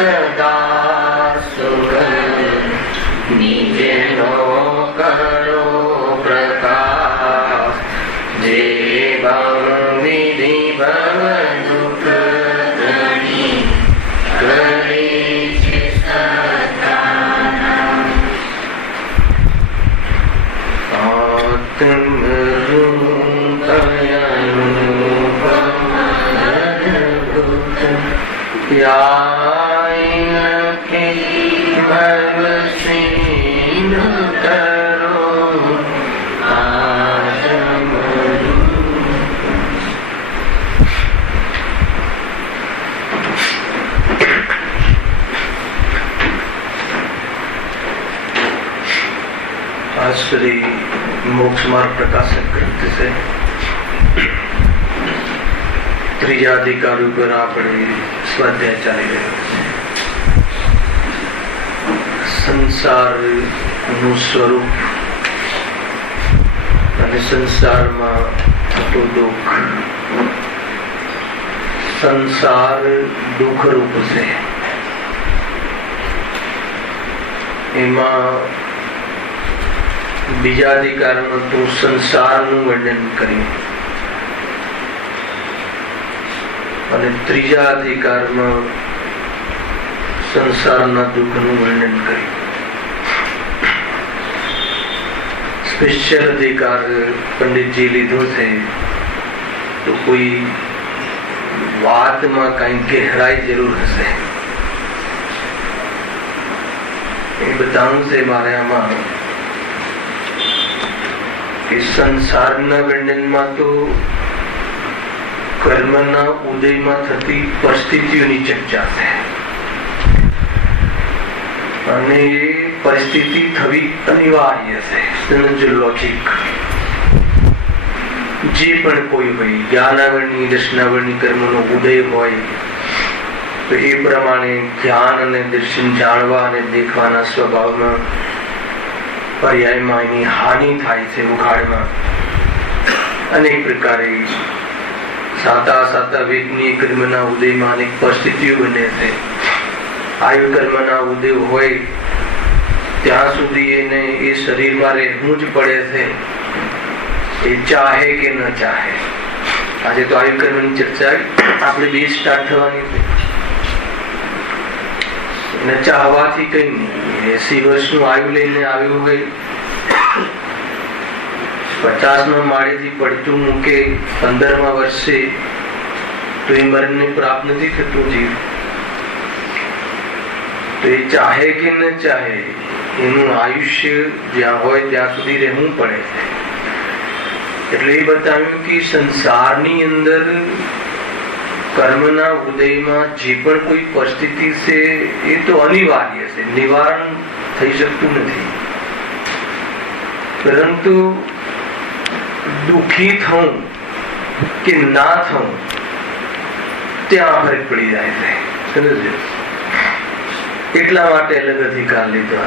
સદા સુખ નિજનો કરો પ્રકાશ જે વિધિ ભવ દુઃખ ધણી કરે છે સદાના श्री मोक्ष मार्ग प्रकाशन ग्रंथ से ત્રીજા અધિકાર ઉપર આપણે સ્વાધ્યાય ચાલી રહ્યો છે. સંસારનું સ્વરૂપ અને સંસારમાં થતું દુઃખ. સંસાર દુઃખ રૂપ છે. એમાં બીજા અધિકારમાં તું સંસારનું વર્ણન કર્યું અને ત્રીજા અધિકારમાં સંસારના દુઃખનું વર્ણન કર્યું. સ્પેશિયલ અધિકાર પંડિતજી લીધો છે તો કોઈ વાતમાં કઈ ગહેરાઈ જરૂર હશે એ બતાવું છે મારે આમાં કે સંસારના વર્ણનમાં તો કર્મના ઉદયમાં થતી પરિસ્થિતિઓની ચર્ચા છે અને એ પરિસ્થિતિ થવી અનિવાર્ય છે. લોજિક જે પણ કોઈ હોય જ્ઞાનાવરણી દર્શનાવરણી કર્મનો ઉદય હોય તો એ પ્રમાણે જ્ઞાન અને દર્શન જાણવા અને દેખવાના સ્વભાવમાં પર્યાયમાં એની હાનિ થાય છે. ઉઘાડમાં અનેક પ્રકારે સાતા સાતા વેદની કર્મના ઉદયમાં અનેક પરિસ્થિતિઓ બને છે. આયુ કર્મના ઉદય હોય ત્યાં સુધી એને એ શરીરમાં રહેવું જ પડે છે, એ ચાહે કે ન ચાહે. આજે તો આયુ કર્મની ચર્ચા આપણે બે સ્ટાર્ટ થવાની છે. એને ચાહવાથી કઈ નહીં. 80 વર્ષનું આયુ લઈને આવ્યું હોય 50માં માળેથી પડતું મૂકે 15મા વર્ષે તો એ મરણને પ્રાપ્ત નથી થતું જીવ. તો એ ચાહે કે ન ચાહે એનું આયુષ્ય જ્યાં હોય ત્યાં સુધી રહેવું પડે છે. એટલે એ બતાવ્યું કે સંસારની અંદર કર્મના ઉદયમાં જે પણ કોઈ પરિસ્થિતિ છે એ તો અનિવાર્ય છે, નિવારણ થઈ શકતું નથી. પરંતુ દુઃખી થવું કે ના થવું ત્યાં ફરક પડી જાય છે. સમજો? એટલા માટે અલગ અધિકાર લીધો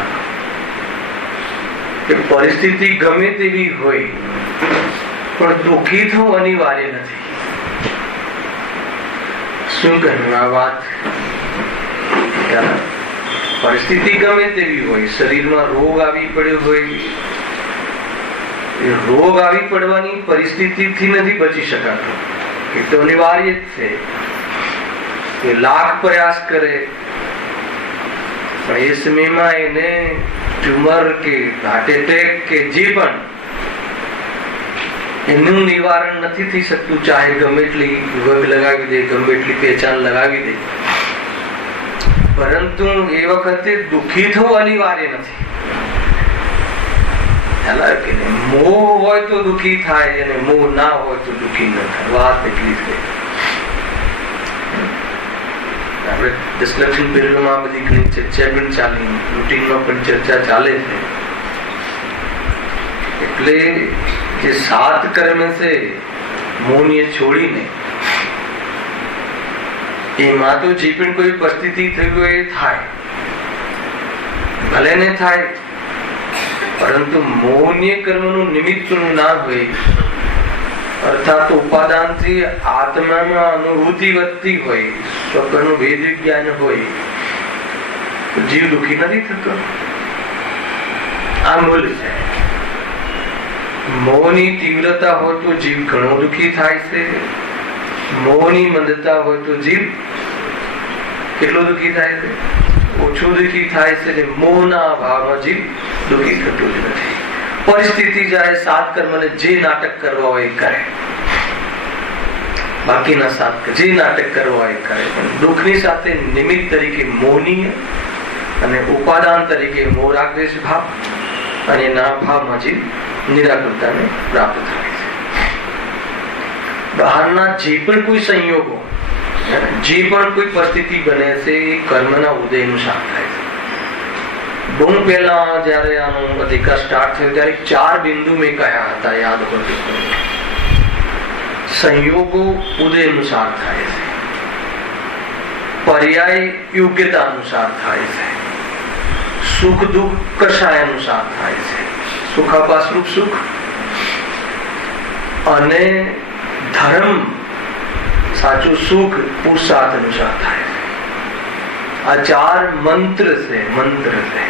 કે પરિસ્થિતિ ગમે તેવી હોય પણ દુઃખી થવું અનિવાર્ય નથી. શું કહ્યું આ વાત? પરિસ્થિતિ ગમે તેવી હોય, શરીરમાં રોગ આવી પડ્યો હોય, રોગ આવી પડવાની પરિસ્થિતિથી નથી બચી શકાતો. એ તો અનિવાર્ય જ છે. એ લાખ પ્રયાસ કરે પણ એ સમયમાં એને ટ્યુમર કે હાર્ટ એટેક કે જે પણ એનું નિવારણ નથી થઈ શકતું. ચાહે ગમે એટલી વગ લગાવી દે, ગમે એટલી પહેચાન લગાવી દે, પરંતુ એ વખતે દુઃખી થવું અનિવાર્ય નથી. મોહ હોય તો દુઃખી થાય અને મોહ ના હોય તો દુઃખી ન થાય. વાત એટલી છે. આપણે દશલક્ષણ પીરિયડમાં બધી ઘણી ચર્ચા પણ ચાલી, રૂટીનમાં પણ ચર્ચા ચાલે છે. એટલે જે 7 કર્મ છે મોહને છોડીને એમાં તો જે પણ કોઈ પરિસ્થિતિ થઈ હોય એ થાય, ભલે ને થાય, પરંતુ મોહનીય કર્મનું નિમિત્તનું ના હોય, અર્થાત ઉપાદાનથી આત્મામાં અનુભૂતિ વધતી હોય, સ્વપ્નનું વેદ વિજ્ઞાન હોય, જીવ દુઃખી નથી થતો. આ મૂળ છે. મોહની તીવ્રતા હોય તો જીવ ઘણો દુઃખી થાય છે. મોહની મંદતા હોય તો જીવ કેટલો દુઃખી થાય છે? ઓછો દુઃખી થાય છે. એટલે મોહના અભાવમાં જીવ દુઃખી થતું જ નથી. પરિસ્થિતિ જાય સાત કર્મને જે નાટક કરવા હોય એ કરે, બાકીના સાત જે નાટક કરવા હોય એ કરે. પણ દુઃખની સાથે નિમિત્ત તરીકે મોહની અને ઉપાદાન તરીકે મોહ રાગદ્વેષ ભાવ અને એના ભાવમાં જીવ નિરાકુરતાને પ્રાપ્ત થાય છે. બહારના જે પણ કોઈ સંયોગો, જે પણ કોઈ પરિસ્થિતિ બને છે એ કર્મના ઉદયનું શાક થાય છે. બહુ પહેલા જયારે આનો અધિકાર સ્ટાર્ટ થયો ત્યારે 4 બિંદુ મેં કયા હતા, યાદ હોય. સંયોગો ઉદય અનુસાર થાય છે, પર્યાય યોગ્યતા અનુસાર થાય છે, સુખ દુઃખ કષાય અનુસાર થાય છે, સુખાપાસરૂપ સુખ અને ધર્મ સાચું સુખ પુરુષાર્થ અનુસાર થાય છે. આ 4 મંત્ર છે. મંત્ર છે.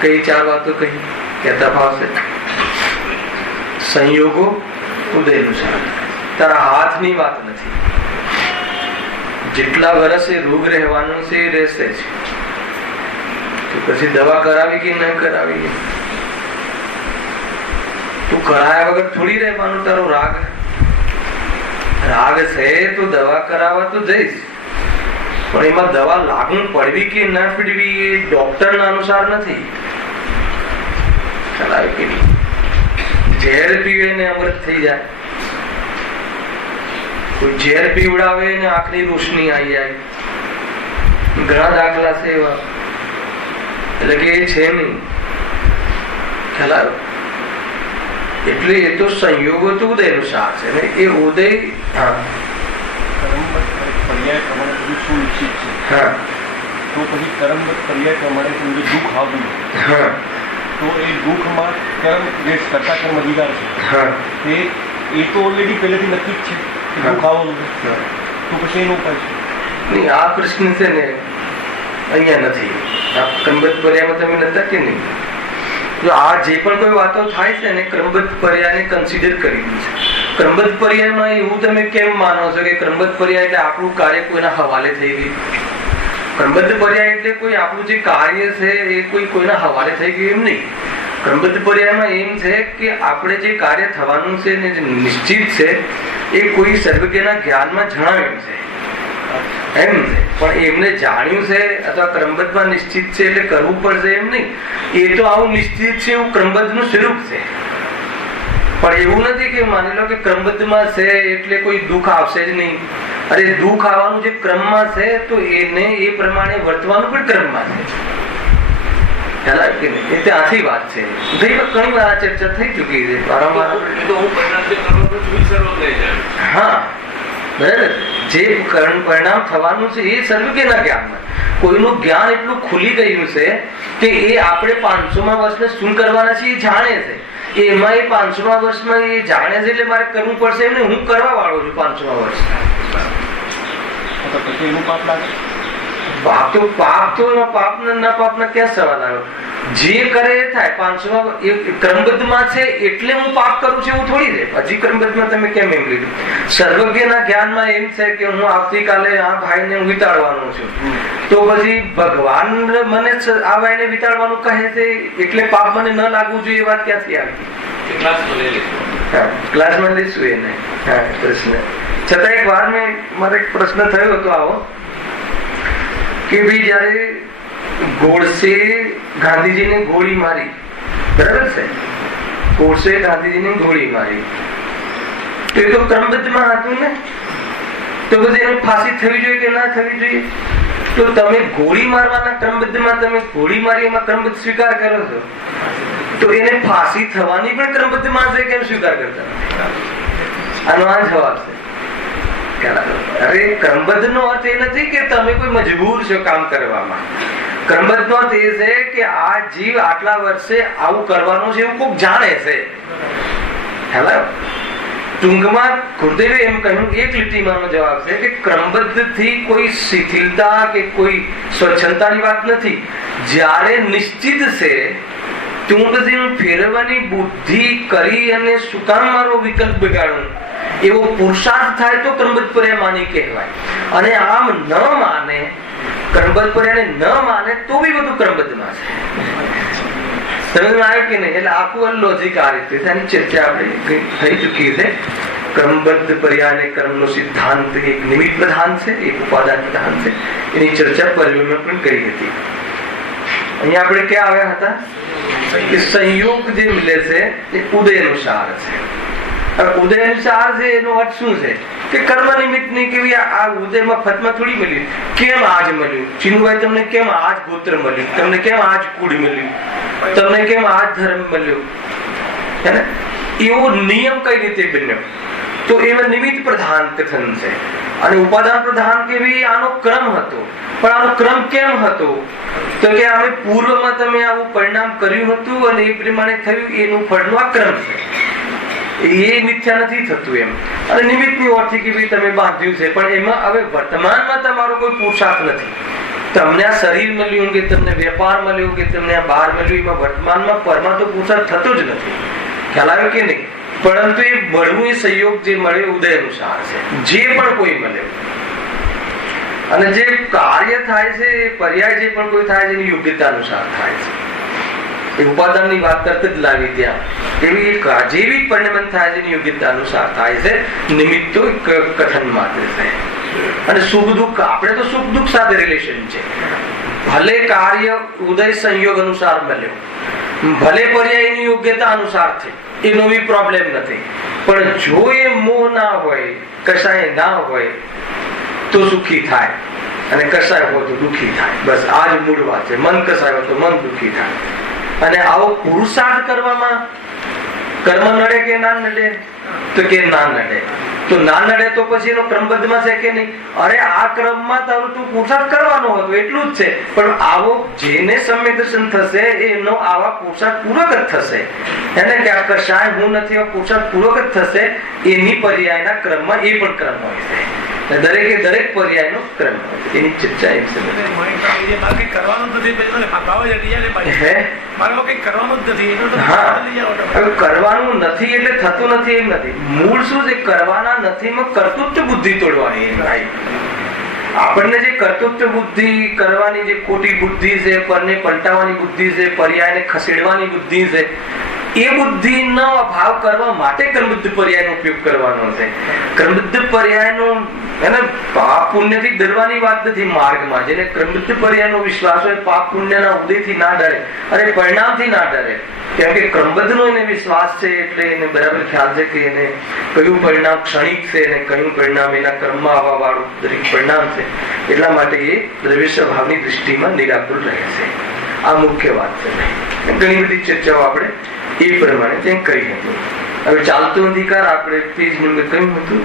કઈ 4 વાતો કહી કહેતા ભાવશે? સંયોગો ઉદય અનુસાર. તારા હાથની વાત નથી. જેટલા વર્ષે રોગ રહેવાનું છે એ રહેશે જ. તો પછી દવા કરાવી કે ન કરાવી? તું કરાયા વગર થોડી રહેવાનું. તારો રાગ છે તો દવા કરાવવા તો જઈશ, પણ એમાં દવા લાગુ પડવી કે ના પડવી એ ડોક્ટરના અનુસાર નથી. ખ્યાલ આવે કે નહીં? ઝેર પીવે ને અમૃત થઈ જાય, કોઈ ઝેર પીવડાવે ને આંખની રોશની આવી જાય. ઘણા દાખલા છે એવા. એટલે કે એ છે નહીં. ખ્યાલ આવ્યો? એટલે એ તો સંયોગો તો ઉદય અનુસાર છે ને. એ ઉદય પર્યાય પ્રમાણે બધું સુનિશ્ચિત છે. તો પછી કર્મગત પર્યાય પ્રમાણે દુઃખ આવ્યું, તો એ દુઃખમાં કર્મ જે કરતા કર્મ અધિકાર છે એ તો ઓલરેડી પહેલેથી નક્કી જ છે. દુઃખ આવવાનું તો પછી એનો ઉપાય છે નહીં. આ પ્રશ્ન છે ને અહીંયા નથી. આ ક્રમબદ્ધ પર્યાયમાં તમે નતા કે નહીં? જો આ જે પણ કોઈ વાતો થાય છે ને ક્રમબદ્ધ પર્યાયને કન્સિડર કરી છે. ક્રમબદ્ધ પર્યાયમાં એવું તમે કેમ માનો છો કે ક્રમબદ્ધ પર્યાય એટલે આપણું કાર્ય કોઈના હવાલે થઈ ગયું? ક્રમબદ્ધ પર્યાય એટલે કોઈ આપણું જે કાર્ય છે એ કોઈના હવાલે થઈ ગયું એમ નહીં. ક્રમબદ્ધ પર્યાયમાં એમ છે કે આપણે જે કાર્ય થવાનું છે ને જે નિશ્ચિત છે એ કોઈ સર્વજ્ઞના જ્ઞાનમાં જણાવ્યું છે એમ છે. પણ એમને જાણ્યું છે અથવા ક્રમબદ્ધમાં નિશ્ચિત છે એટલે કરવું પડશે એમ નહીં. એ તો આવું નિશ્ચિત છે એવું ક્રમબદ્ધનું સ્વરૂપ છે. પણ એવું નથી કે માની લો કે ક્રમબદ્ધમાં છે એટલે કોઈ દુઃખ આવશે જ નહીં. અરે દુઃખ આવવાનું જે ક્રમમાં છે તો એને એ પ્રમાણે વર્તવાનું પણ ક્રમમાં છે. એ ત્યાંથી વાત છે. ઘણી વાર આ ચર્ચા થઈ ચુકી છે. હા બરાબર. જે પરિણામ થવાનું છે એ સર્વજ્ઞના જ્ઞાનમાં. કોઈનું જ્ઞાન એટલું ખુલી ગયું છે કે એ આપણે 500મા વર્ષને શું કરવાના છે એ જાણે છે. એમાં એ 500મા વર્ષમાં એ જાણે છે એટલે મારે કરવું પડશે એમને. હું કરવા વાળો છું 500મા વર્ષ. પાપ તો પાપ ના પાપના ક્યાં સવાલ આવ્યો? જે કરે એ થાય. 500મા ક્રમબદ્ધમાં છે એટલે હું પાપ કરું છું એવું થોડી છે. હજી ક્રમબદ્ધમાં તમે કેમ એમ લીધું? સર્વજ્ઞના જ્ઞાનમાં એમ છે કે હું આવતીકાલે આ ભાઈને હું વિતાડવાનો છું, તો પછી ભગવાન મને આ ભાઈને વિતાડવાનું કહે છે એટલે પાપ મને ન લાગવું જોઈએ એ વાત ક્યાંથી આવી? ક્લાસમાં લઈશું એને. હા પ્રશ્ન છતાં એક વાર મારે એક પ્રશ્ન થયો હતો આવો કે ભાઈ જયારે ગોડસે ગાંધીજીને ગોળી મારી, બરાબર છે? ગોડસે ગાંધીજીને ગોળી મારી તો એ તો ક્રમબદ્ધમાં હતું ને. તો પછી એને ફાંસી થવી જોઈએ કે ના થવી જોઈએ? તો તમે ગોળી મારવાના ક્રમબદ્ધમાં તમે ગોળી મારી એમાં ક્રમબદ્ધ સ્વીકાર કરો છો, તો એને ફાંસી થવાની પણ ક્રમબદ્ધમાં છે કેમ સ્વીકાર કરતા? આનો આ જવાબ છે. અરે ક્રમબદ્ધ નો અર્થ એ નથી કે તમે કોઈ મજબૂર છો કામ કરવામાં. ક્રમબદ્ધ નો અર્થ એ છે કે આ જીવ આટલા વર્ષે આવું કરવાનું છે એવું કોઈક જાણે છે. હેલો, ટૂંકમાં ગુરુદેવે એમ કહ્યું એક લીટીમાં જવાબ છે કે ક્રમબદ્ધ થી કોઈ શિથિલતા કે કોઈ સ્વચ્છતાની વાત નથી. જ્યારે નિશ્ચિત છે તું પછી હું ફેરવવાની બુદ્ધિ કરી અને શું કામ મારો વિકલ્પ બગાડું એવો પુરુષાર્થ થાય તો ક્રમબદ્ધ પર્યાય માની કહેવાય. અને આમ ન માને, ક્રમબદ્ધ પર્યાયને ન માને તો બી બધું ક્રમબદ્ધમાં છે. સમજમાં આવ્યું કે નહીં? એટલે આખું લોજિક આ રીતે એની ચર્ચા આપણે થઈ ચૂકી છે. ક્રમબદ્ધ પર્યાય અને ક્રમનો સિદ્ધાંત એક નિમિત્ત પ્રધાન છે, એક ઉપાદાન પ્રધાન છે. એની ચર્ચા પૂર્વમાં પણ કરી હતી. અહીંયા આપણે ક્યાં આવ્યા હતા કે સંયોગ જે મિલે છે એ ઉદય અનુસાર છે. હવે ઉદય અનુસાર છે એનો અર્થ શું છે કે કર્મ નિમિત્ત ની કેવી આ ઉદયમાં ફતમાં થોડી મળ્યું. કેમ આજ મળ્યું? ચીનુભાઈ તમને કેમ આજ ગોત્ર મળ્યું? તમને કેમ આજ કુળ મળ્યું? તમને કેમ આજ ધર્મ મળ્યો? હે ને? એવો નિયમ કઈ રીતે બન્યો? તો એમાં નિમિત્ત પ્રધાન કથન છે. અને ઉપાદાન પ્રધાન કેવી આનો ક્રમ હતો. પણ આનો ક્રમ કેમ હતો? તો કે અમે પૂર્વમાં તમે આવું પરિણામ કર્યું હતું અને એ પ્રમાણે થયું, એનું ફળનો આ ક્રમ છે. એ મિથ્યા નથી થતું એમ. અને નિમિત્તની ઓળથી કે ભાઈ તમે બાંધ્યું છે, પણ એમાં હવે વર્તમાનમાં તમારો કોઈ પુરુષાર્થ નથી. તમને આ શરીર મળ્યું કે તમને વેપાર મળ્યો કે તમને આ બહાર મળ્યું, એમાં વર્તમાનમાં પરમાં તો પુરુષાર્થ થતો જ નથી. ખ્યાલ આવ્યો કે નહીં? પરંતુ એ મળવું એ સંયોગ જે મળે ઉદય અનુસાર છે. જે પણ કોઈ મળે અને જે કાર્ય થાય છે એ પર્યાય જે પણ કોઈ થાય છે એની યોગ્યતા અનુસાર થાય છે. એ ઉપાદાનની વાત તરત જ લાવી ત્યાં. એવી જેવી પરિણમન થાય છે એની યોગ્યતા અનુસાર થાય છે. નિમિત્તો કથન માત્ર છે. અને સુખ દુઃખ, આપણે તો સુખ દુઃખ સાથે રિલેશન છે. ભલે કાર્ય ઉદય સંયોગ અનુસાર મળ્યો, ભલે પર્યાય એની યોગ્યતા અનુસાર છે, એનો બી પ્રોબ્લેમ નથી. પણ જો એ મોહ ના હોય, કશાય ના હોય તો સુખી થાય, અને કશાય હોય તો દુઃખી થાય. બસ આ જ મૂળ વાત છે. મન કશાય હોય તો મન દુઃખી થાય. અને આવો પુરુષાર્થ કરવામાં કર્મ નડે કે ના નડે? તો કે ના નડે. તો ના નડે તો પછી એનો ક્રમબદ્ધમાં છે કે નહીં? અરે આ ક્રમમાં તારું તું પુરુષાર્થ કરવાનો હતો એટલું જ છે, પણ આવો જેને સમ્યક દર્શન થશે એનો આવા પુરુષાર્થ પૂર્વક જ થશે. એને કે આ કશાય હું નથી, પુરુષાર્થ પૂર્વક જ થશે. એની પર્યાયના ક્રમમાં એ પણ ક્રમ હોય છે. દરેકે દરેક પર્યાયનો ક્રમ હોય છે. એની ચર્ચા એમ છે. કરવાનું નથી, કરવાનું નથી એટલે થતું નથી એમ નથી. મૂળ શું છે? કરવાના નથી માં કર્તૃત્વ બુદ્ધિ તોડવાની. આપણને જે કર્તૃત્વ બુદ્ધિ કરવાની જે ખોટી બુદ્ધિ છે, પરને પલટાવવાની બુદ્ધિ છે, પર્યાયને ખસેડવાની બુદ્ધિ છે, એ બુદ્ધિનો અભાવ કરવા માટે ક્રમબદ્ધ પર્યાયનો ઉપયોગ કરવાનો છે. ક્રમબદ્ધ પર્યાયનો એને પાપ પુણ્યથી ડરવાની વાત નથી. માર્ગમાં જેને ક્રમબદ્ધ પર્યાયનો વિશ્વાસ હોય, પાપ પુણ્યના ઉદયથી ના ડરે, અને પરિણામથી ના ડરે. કેમ કે ક્રમબદ્ધનો એને વિશ્વાસ છે એટલે એને બરાબર ખ્યાલ છે કે એને કયું પરિણામ ક્ષણિક છે અને કયું પરિણામ એના કર્મમાં આવવા વાળું દરેક પરિણામ છે. એટલા માટે એ દ્રવ્ય સ્વભાવની દૃષ્ટિમાં નિરાકુલ રહે છે. આ મુખ્ય વાત છે. ઘણી બધી ચર્ચાઓ આપણે એ પ્રમાણે ત્યાં કરી હતી. હવે ચાલતો અધિકાર આપણે પેજ નંબર કયું હતું?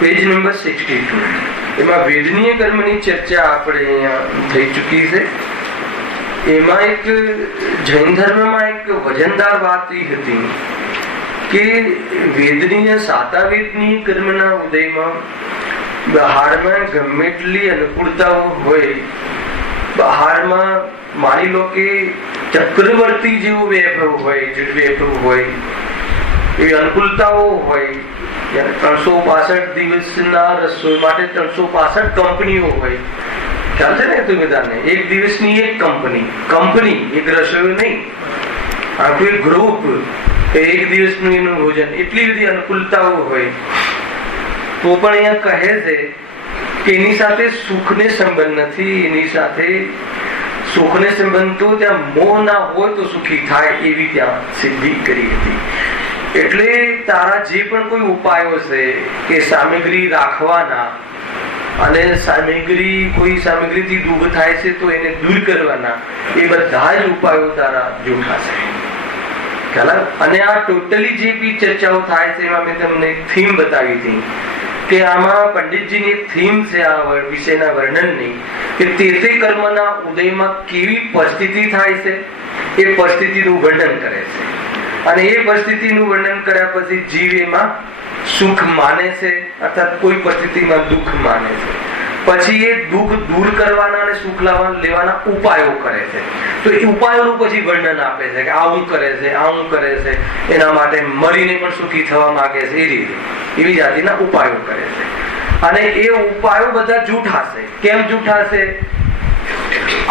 Page number 62. એમાં વેદનીય કર્મની ચર્ચા આપણે અહીંયા થઈ ચૂકી છે. એમાં એક જૈન ધર્મમાં એક વજનદાર વાત એ હતી કે વેદનીય સાતાવેદની કર્મના ઉદયમાં બહારમાં ગમે એટલી અનુકૂળતાઓ હોય, બહારમાં માની લો કે ચક્રવર્તી જેવું વૈભવ હોય, એવી અનુકૂળતાઓ હોય, 365 દિવસના રસોઈ માટે 365 કંપનીઓ હોય. ખ્યાલ છે ને? તું બધાને એક દિવસની એક કંપની, એક રસોઈ નહીં, આખું એક ગ્રુપ, એક દિવસનું એનું ભોજન, એટલી બધી અનુકૂળતાઓ હોય. તો પણ અહીંયા કહે છે કે એની સાથે સુખને સંબંધ નથી. એની સાથે સુખને સંબંધ તો ત્યાં મોહ ના હોય તો સુખી થાય એવી ત્યાં સિદ્ધિ કરી હતી. એટલે તારા જે પણ કોઈ ઉપાયો છે કે સામગ્રી રાખવાના અને કોઈ સામગ્રીથી દુઃખ થાય છે તો એને દૂર કરવાના, એ બધા જ ઉપાયો તારા જૂઠા છે. અને આ ટોટલી જે બી ચર્ચાઓ થાય છે એમાં મેં તમને થીમ બતાવી હતી કે આમાં પંડિતજીની એક થીમ છે આ વિષયના વર્ણનની, કે તે કર્મના ઉદયમાં કેવી પરિસ્થિતિ થાય છે એ પરિસ્થિતિનું વર્ણન કરે છે. અને એ પરિસ્થિતિનું વર્ણન કર્યા પછી જીવ એમાં સુખ માને છે, અર્થાત કોઈ પરિસ્થિતિમાં દુઃખ માને છે. પછી એ દુઃખ દૂર કરવાના અને સુખ લેવાના ઉપાયો કરે છે. તો એ ઉપાયોનું પછી વર્ણન આપે છે કે આવું કરે છે, આવું કરે છે, એના માટે મરીને પણ સુખી થવા માંગે છે, એ રીતે એવી જાતિના ઉપાયો કરે છે. અને એ ઉપાયો બધા જૂઠા છે. કેમ જૂઠા છે?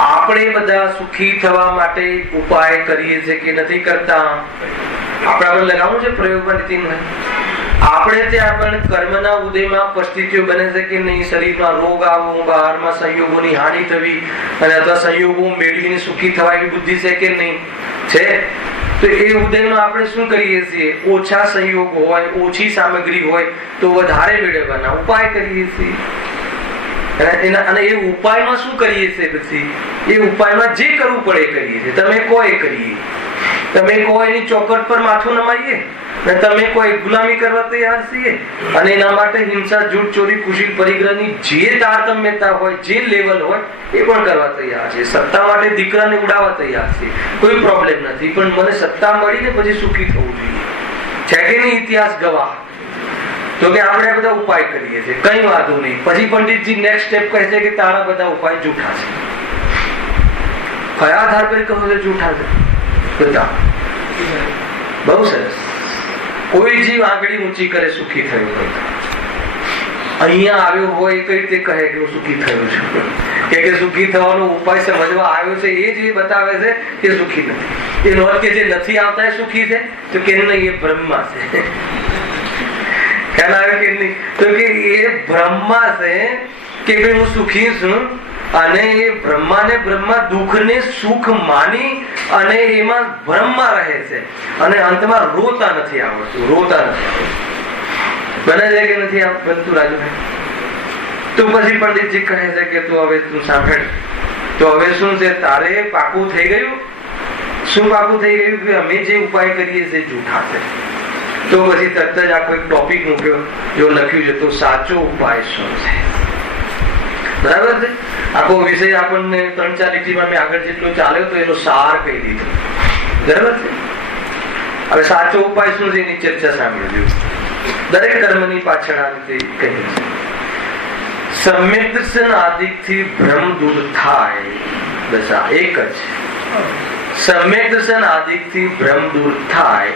આપણે બધા સુખી થવા માટે ઉપાય કરીએ છીએ કે નથી કરતા? આપણે લગાવવું છે પ્રયોગમાં નીતિમાં. આપણે ત્યાં પણ કર્મના ઉદયમાં પરિસ્થિતિઓ બને છે કે નહીં? શરીરમાં રોગ આવવો, બહારમાં સંયોગોની હાનિ થવી, અને અથવા સંયોગો મેળવીને સુખી થવા એવી બુદ્ધિ છે કે નહીં? છે. તો એ ઉદયમાં આપણે શું કરીએ છીએ? ઓછા સંયોગ હોય, ઓછી સામગ્રી હોય તો વધારે મેળવવાના ઉપાય કરીએ છીએ. અને એ ઉપાયમાં શું કરીએ છીએ? પછી એ ઉપાયમાં જે કરવું પડે કરીએ છીએ. તમે કહો એ કરીએ, તમે કહો એની ચોકટ પર માથું નમાઈએ, તમે કોઈ ગુલામી કરવા તૈયાર છીએ. અને એના માટે હિંસા, જૂઠ, ચોરી, કુશીલ, પરિગ્રહની જે તારતમ્યતા હોય, જે લેવલ હોય એ પણ કરવા તૈયાર છે. સત્તા માટે દીકરાને ઉડાવવા તૈયાર છે, કોઈ પ્રોબ્લેમ નથી, પણ મને સત્તા મળીને પછી સુખી થવું જોઈએ. છે કે નહીં? ઇતિહાસ ગવાહ. તો કે આપણે બધા ઉપાય કરીએ છીએ, કઈ વાંધો નહીં. પછી પંડિતજી નેક્સ્ટ સ્ટેપ કહે છે કે તારા બધા ઉપાય જૂઠા છે. કયા આધાર પર કહો છો જૂઠા છે? બધા બહુ સરસ. કોઈ જીવ આંગળી ઊંચી કરે સુખી થયું હોય, અહીંયા આવ્યો હોય કઈ રીતે કહે કે હું સુખી થયો છું? કે સુખી થવાનો ઉપાય સમજવા આવ્યો છે એ જ બતાવે છે કે સુખી નથી. એનો અર્થ કે જે નથી આવતા એ સુખી છે? તો કે નહીં, એ બ્રહ્મા છે. ખ્યાલ આવે કે નહીં? તો કે એ બ્રહ્મા છે કે ભાઈ હું સુખી છું, અને એ બ્રહ્માને બ્રહ્મા દુઃખને સુખ માની અને એમાં બ્રહ્મા રહે છે, અને અંતમાં રોતા નથી આવડતું. રોતા નથી આવડતું. બને છે કે નથી બનતું રાજુભાઈ? તો પછી પંડિતજી કહે છે કે તું હવે તું સાંભળ, તો હવે શું છે? તારે પાકું થઈ ગયું. શું પાકું થઈ ગયું? કે અમે જે ઉપાય કરીએ છીએ જૂઠા છે. તો પછી તરત જ આખો એક ટોપિક મૂક્યો, જો લખ્યું છે તો સાચો ઉપાય શું છે? બરાબર છે. આખો વિષય આપણને 3-4 લીટીમાં મેં આગળ જેટલો ચાલ્યો તો એનો સાર કહી દીધો. બરાબર છે. હવે સાચો ઉપાય શું છે એની ચર્ચા સાંભળજો. દરેક કર્મની પાછળ આ રીતે કહી છે. સમ્યક દર્શન આદિથી ભ્રમ દૂર થાય. બસ આ એક જ. સમ્યક દર્શન આદિથી ભ્રમ દૂર થાય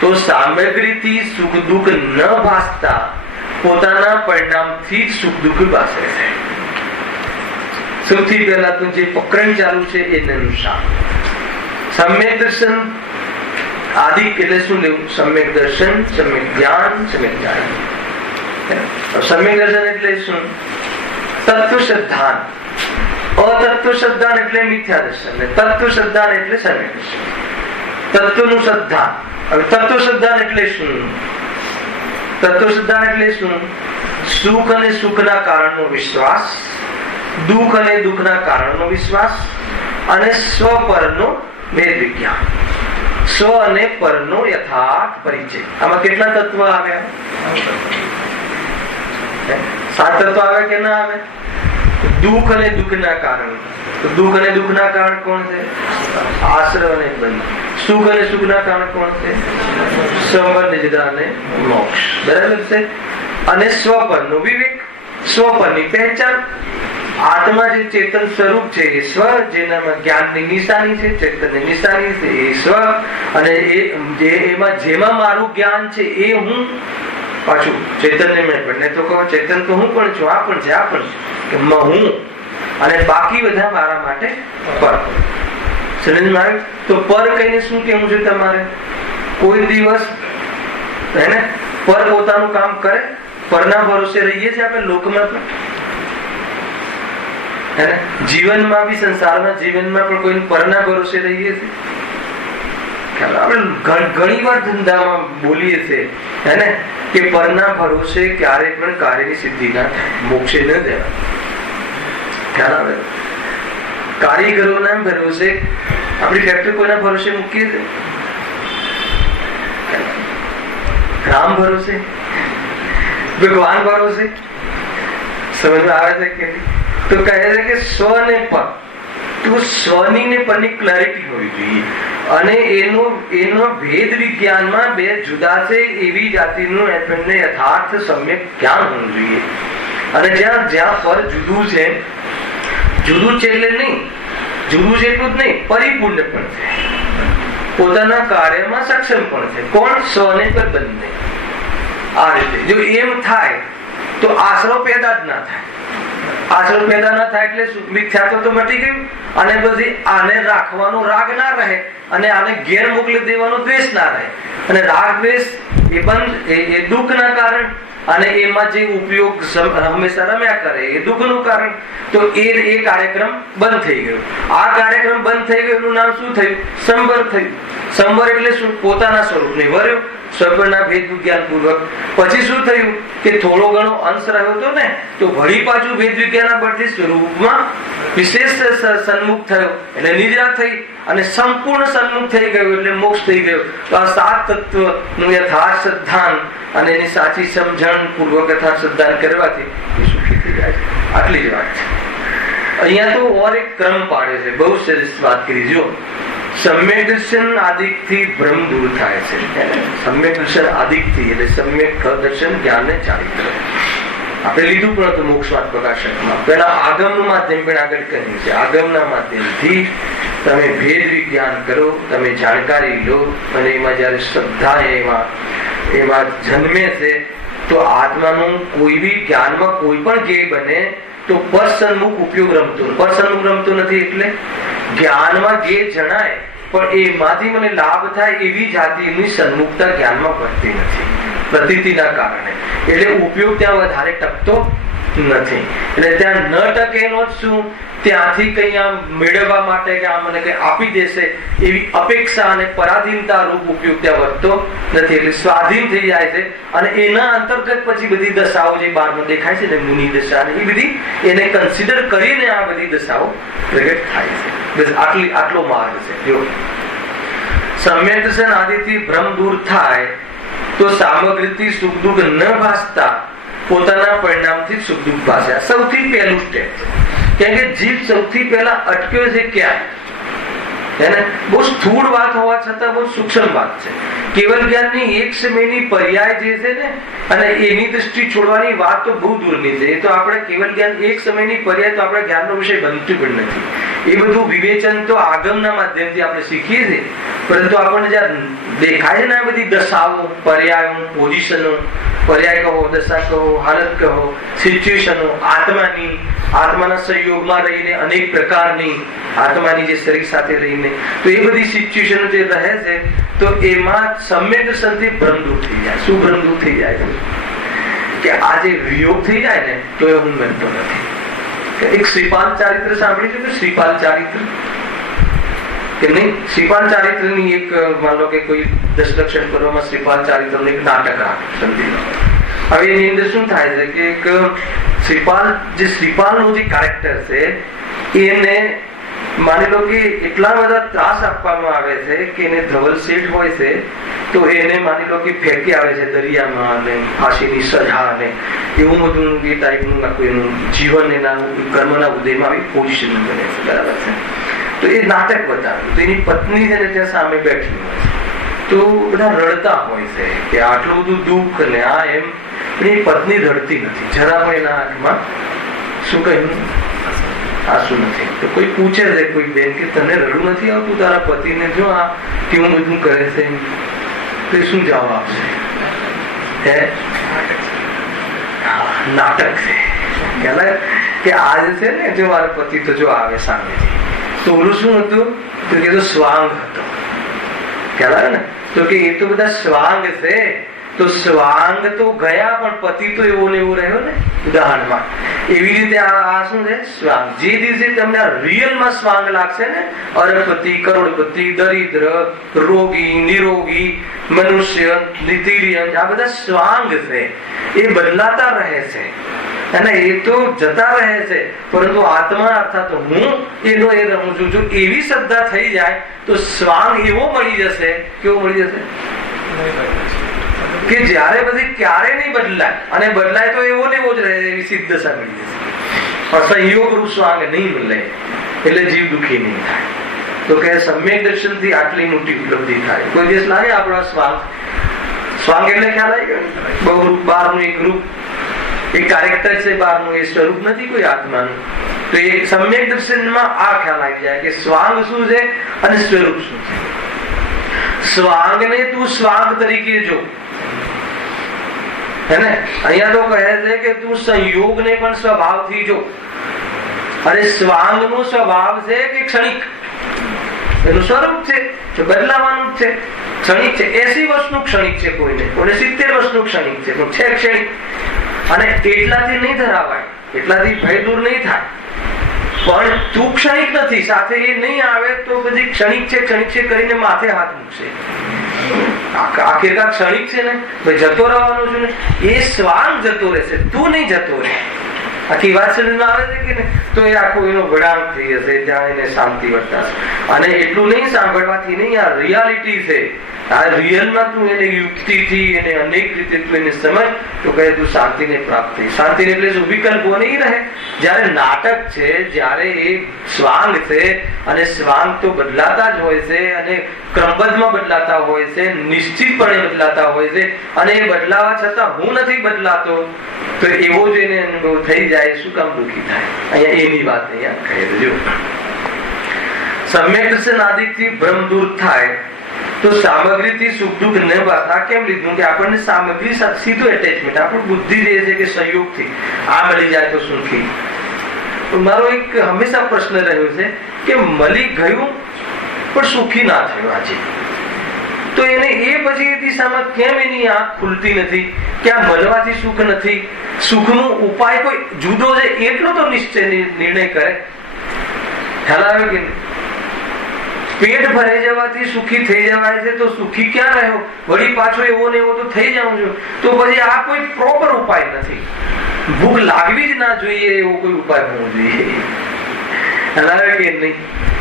તો સામગ્રીથી સુખ દુઃખ ન ભાસતા પોતાના પરિણામથી જ સુખ દુઃખ ભાસે છે. સૌથી પહેલા તો જે પ્રકરણ ચાલુ છે એનું અનુસાર સમ્યક દર્શન આદિ એટલે શું લેવું? સમ્યક દર્શન, સમ્યક જ્ઞાન, સમ્યક જ્ઞાન. સમ્યક દર્શન એટલે શું? તત્વ શ્રદ્ધાન. અતત્વ શ્રદ્ધાન એટલે મિથ્યા દર્શન, તત્વ શ્રદ્ધાન એટલે સમ્યક દર્શન. તત્વનું શ્રદ્ધાન. હવે તત્વ શ્રદ્ધાન એટલે શું? તત્વ શ્રદ્ધાન એટલે શું? સુખ અને સુખના કારણનો વિશ્વાસ, દુઃખ અને દુઃખના કારણનો વિશ્વાસ, અને સ્વ પરનો ભેદ વિજ્ઞાન, સ્વ અને પરનો યથાર્થ પરિચય. આમાં કેટલા તત્વ આવ્યા? 7 તત્વ આવે કે ના આવે? દુઃખ અને દુઃખના કારણ. તો દુઃખ અને દુઃખના કારણ કોણ છે? આશ્રય અને બંધ. સુખ અને સુખના કારણ કોણ છે? સંબંધ, નિજતા અને મોક્ષ. બરાબર છે. અને સ્વપરનો વિવેક, સ્વપરની પહેચાન. આત્મા જે ચેતન સ્વરૂપ છે એ સ્વ, જેનામાં જ્ઞાનની નિશાની છે, ચેતનની નિશાની છે એ સ્વ, અને એ જેમાં મારું જ્ઞાન છે એ હું. પાછું ચેતનને મેં પણ તો કહો ચેતન તો હું પણ છું, આ પણ છે, આ પણ છે, હું, અને બાકી બધા મારા માટે પર. સમજમાં આવ્યું? તો પર કહીને શું કેવું છે તમારે? કોઈ દિવસ હે ને પર પોતાનું કામ કરે? પરના ભરોસે રહીએ છીએ આપણે લોકમાં પણ, જીવનમાં બી, સંસારના જીવનમાં પણ કોઈ પરના ભરોસે રહીએ છીએ. આપણે ઘણી વાર ધંધામાં બોલીએ છીએ હે ને કે પરના ભરોસે ક્યારે પણ કાર્યની સિદ્ધિ ના થાય, મોક્ષે ન દેવા. ખ્યાલ આવે? કારીગરોના ભરોસે આપણી ફેક્ટરી કોઈના ભરોસે મૂકીએ છીએ? રામ ભરોસે. ભગવાન ભરોસે સમજમાં આવે છે કે તો કહે છે કે સ્વ ને પર, તો સ્વની ને પરની ક્લેરિટી હોવી જોઈએ. અને એનો ભેદ વિજ્ઞાનમાં બે જુદા છે એવી જાતિનું આપણને યથાર્થ સમ્યક જ્ઞાન હોવું જોઈએ. અને જ્યાં પર જુદું છે, જુદું છે એટલે નહીં, જુદું છે એટલું જ નહીં, પરિપૂર્ણ પણ છે, પોતાના કાર્યમાં સક્ષમ પણ છે. કોણ? સ્વને પર બંને. આ રીતે જો એમ થાય તો આશરો પેદા જ ના થાય. આશરો પેદા ના થાય એટલે મિથ્યાત્વ તો મટી ગયું, અને પછી આને રાખવાનો રાગ ના રહે, અને આને ઘેર મોકલી દેવાનો દ્વેષ ના રહે. અને રાગ દ્વેષ એ બંધ, એ દુઃખના કારણ, અને એમાં જે ઉપયોગ હંમેશા રમ્યા કરે એ દુઃખનું કારણ. તો એ કાર્યક્રમ બંધ થઈ ગયો. આ કાર્યક્રમ બંધ થઈ ગયો એનું નામ શું થયું? સંવર થયું. સંવર એટલે શું? પોતાના સ્વરૂપને વર્યો, સ્વપ્નના ભેદ વિજ્ઞાન પૂર્વક. પછી શું થયું કે થોડો ઘણો અંશ રહ્યો હતો ને, તો વળી પાછું ભેદ વિજ્ઞાનના બળથી સ્વરૂપમાં વિશેષ સન્મુખ થયો, એટલે નિદ્રા થઈ, અને સંપૂર્ણ સન્મુખ થઈ ગયો એટલે મોક્ષ થઈ ગયો. તો આ 7 તત્વનું યથાર્થ શ્રદ્ધાન અને એની સાચી સમજણ પૂર્વક યથાર્થ શ્રદ્ધાન કરવાથી સુખી થઈ જાય છે. આટલી જ વાત છે. અહીંયા તો ઓર એક ક્રમ પાડે છે, બહુ સરસ વાત કરી. જો સમ્યક દર્શન આદિકથી ભ્રમ દૂર થાય છે. સમ્યક દર્શન આદિકથી એટલે સમ્યક દર્શન જ્ઞાન ને ચારિત્ર આપણે લીધું પણ હતું મોક્ષવાદ પ્રકાશકમાં. પેલા આગમનું માધ્યમ પણ આગળ કહ્યું છે. આગમના માધ્યમથી તમે ભેદ વિજ્ઞાન કરો, તમે જાણકારી લો, અને એમાં જયારે શ્રદ્ધા એમાં જન્મે છે, તો આત્માનું કોઈ બી જ્ઞાનમાં કોઈ પણ ધ્યેય બને તો પરસન્મુખ ઉપયોગ રમતો. પરસન્મુખ રમતો નથી એટલે જ્ઞાનમાં જે જણાય પણ એમાંથી મને લાભ થાય એવી જાતિની સન્મુખતા જ્ઞાનમાં વધતી નથી પ્રતીતિના કારણે. એટલે ઉપયોગ ત્યાં વધારે ટકતો નથી. એટલે ત્યાં ન ટકેલો જ શું, ત્યાંથી કઈ આમ મેળવવા માટે કે આ મને કઈ આપી દેશે એવી અપેક્ષા અને પરાધીનતા રૂપ ઉપયોગ ત્યાં વધતો નથી. એટલે સ્વાધીન થઈ જાય છે. અને એના અંતર્ગત પછી બધી દશાઓ જે બહારમાં દેખાય છે ને, મુનિ દશા ને, એ બધી એને કન્સિડર કરીને આ બધી દશાઓ પ્રગટ થાય છે. બસ આટલો માર્ગ છે. જો સમ્યક દર્શન આદિથી ભ્રમ દૂર થાય તો સામગ્રીથી સુખ દુઃખ ન ભાસતા પોતાના પરિણામથી સુખ દુઃખ ભાસે. સૌથી પહેલું સ્ટેપ. કેમ કે જીવ સૌથી પહેલા અટક્યો છે ક્યાં? એને બહુ સ્થૂળ વાત હોવા છતાં બહુ સૂક્ષ્મ વાત છે. કેવલ જ્ઞાનની એક સમયની પર્યાય જે છે ને, અને એની દ્રષ્ટિ છોડવાની વાત તો બહુ દૂરની છે. એ તો આપણે કેવલ જ્ઞાન એક સમયની પર્યાય તો આપણા જ્ઞાનનો વિષય બનતું પણ નથી. એ બધું વિવેચન તો આગમના માધ્યમથી આપણે શીખીએ છીએ. પરંતુ આપણને જ્યાં દેખાય છે ને આ બધી દશાઓ, પર્યાયો, પોઝિશનો, પર્યાય કહો, દશા કહો, હાલત કહો, સિચ્યુએશનો, આત્માના સંયોગમાં રહીને અનેક પ્રકારની આત્માની જે શરીર સાથે રહીને, તો એ બધી સિચ્યુએશનો જે રહે છે, તો એમાં સમ્યક દર્શનથી ભ્રમ દૂર થઈ જાય. શું ભ્રમ દૂર થઈ જાય છે? કે આ જે વિયોગ થઈ જાય ને, તો એ હું બનતો નથી. એક શ્રીપાલ ચારિત્ર સાંભળ્યું છે કે શ્રીપાલ ચારિત્ર કે નહીં? શ્રીપાલ ચારિત્રની એક માન લો કે કોઈ 10 લક્ષણ કરવામાં શ્રીપાલ ચારિત્રનું એક નાટક રાખે સમજી લો. હવે એની અંદર શું થાય છે કે એક શ્રીપાલનું જે કેરેક્ટર છે એને માની લો કે એટલા બધા ત્રાસ આપવામાં આવે છે કે એને ધવલ શેઠ હોય છે તો એને માની લો કે ફેંકી આવે છે દરિયામાં, અને ફાંસીની સજા, અને એવું બધું એ ટાઈપનું આખું એનું જીવન એના કર્મના ઉદયમાં આવી પોઝિશન બને છે. બરાબર છે? તો એ નાટક બતાવ્યું. તો એની પત્ની છે ને ત્યાં સામે બેઠી હોય છે, તો બધા રડતા હોય છે કે આટલું બધું દુઃખ ને આ એમ. પણ એ પત્ની રડતી નથી જરા પણ. એના આંખમાં શું કહ્યું? આંસુ નથી. તો કોઈ પૂછે છે કોઈ બેન કે તને રડવું નથી આવતું તારા પતિને, જો આ કેવું બધું કરે છે, તો શું જવાબ આપશે? હે, નાટક છે. કે આ જે છે ને, જો મારો પતિ તો જો આવે સામે, તો ઓલું શું હતું? તો કીધું સ્વાંગ હતો. ખ્યાલ આવે ને? તો કે એ તો બધા સ્વાંગ છે. તો સ્વાંગ તો ગયા, પણ પતિ તો એવો ને એવો રહ્યો ને ઉદાહરણમાં. એવી રીતે આ શું છે? સ્વાંગ. જે દિવસે તમને રિયલમાં સ્વાંગ લાગશે ને, અરબપતિ, કરોડપતિ, દરિદ્ર, રોગી, નિરોગી, મનુષ્ય, તિર્યંજ, આ બધા સ્વાંગ છે. એ બદલાતા રહે છે અને એ તો જતા રહે છે, પરંતુ આત્મા અર્થાત હું એનો એ રમું છું. જો એવી શ્રદ્ધા થઈ જાય તો સ્વાંગ એવો મળી જશે. કેવો મળી જશે? કે જ્યારે બધી ક્યારે નહીં બદલાય, અને બદલાય તો એવો ને એવો જ રહે, એવી સિદ્ધ દશા મળી જશે. સંયોગ રૂપ સ્વાંગ નહીં મળે એટલે જીવ દુઃખી નહીં થાય. તો કે સમ્યક દર્શન થી આટલી મોટી ઉપલબ્ધિ થાય. કોઈ દિવસ લાગે આપણા સ્વાંગ એટલે ખ્યાલ આવી ગયો, બહુરૂપ બહારનું એક રૂપ, એક કેરેક્ટર છે બહારનું, એ સ્વરૂપ નથી કોઈ આત્માનું. તો એ સમ્યક દર્શનમાં આ ખ્યાલ આવી જાય કે સ્વાંગ શું છે અને સ્વરૂપ શું છે. સ્વાંગને તું સ્વાંગ તરીકે જો, હે ને? અહીંયા તો કહે છે કે તું સંયોગને પણ સ્વભાવથી જો, અને સ્વાંગનો સ્વભાવ છે કે ક્ષણિક, એનું સ્વરૂપ છે બદલાવાનું જ છે, ક્ષણિક છે. 80 વર્ષનું ક્ષણિક છે, કોઈને 70 વર્ષનું ક્ષણિક છે, પણ છે ક્ષણિક. અને એટલાથી નહીં ધરાવાય, એટલાથી ભય દૂર નહીં થાય. પણ તું ક્ષણિક નથી, સાથે એ નહીં આવે તો બધી ક્ષણિક છે કરીને માથે હાથ મૂકશે. આખિરકાર ક્ષણિક છે ને, જતો રહેવાનું છે ને, એ સ્વાંગ જતો રહેશે, તું નહીં જતો રહે. આખી વાત સમજમાં આવે છે કે તો એ આખો એનો વળાંક થઈ જશે, ત્યાં એને શાંતિ વર્તાશે. અને એટલું નહીં સાંભળવાથી નહીં, આ રિયાલિટી છે, આ રિયલમાં તું એને યુક્તિથી એને અનેક રીતે તું એને સમજ, તો કહે તું શાંતિને પ્રાપ્ત થઈ. શાંતિને એટલે શું? વિકલ્પો નહીં રહે. જ્યારે નાટક છે, જ્યારે એ સ્વાંગ છે, અને સ્વાંગ તો બદલાતા જ હોય છે, અને ક્રમબદ્ધમાં બદલાતા હોય છે, નિશ્ચિતપણે બદલાતા હોય છે, અને એ બદલાવા છતાં હું નથી બદલાતો, તો એવો જ એને અનુભવ થઈ જાય, શું કામ દુઃખી થાય? અહીંયા એની વાત અહીંયા કહે છે. સમ્યક દર્શન આદિથી ભ્રમ દૂર થાય તો સામગ્રીથી સુખ દુઃખ ન પામતા. કેમ લીધું? કે આપણને સામગ્રી સાથે સીધું એટેચમેન્ટ, આપણું બુદ્ધિ જે છે કે સંયોગથી આ મળી જાય તો સુખી. મારો એક હંમેશા પ્રશ્ન રહ્યો છે કે મળી ગયું પણ સુખી ના થયો આજે, તો એને એ પછી એ દિશામાં કેમ એની આંખ ખુલતી નથી કે આ મળવાથી સુખ નથી, સુખનો ઉપાય કોઈ જુદો છે, એટલો તો નિશ્ચય નિર્ણય કરે. ખ્યાલ આવે કે પેટ ભરાઈ જવાથી સુખી થઈ જવાય છે, તો સુખી ક્યાં રહ્યો? વળી પાછો એવો ને એવો તો થઈ જાઉં છું, તો પછી આ કોઈ પ્રોપર ઉપાય નથી. ભૂખ લાગવી જ ના જોઈએ એવો કોઈ ઉપાય હોવો જોઈએ. ખ્યાલ આવે કે નહીં?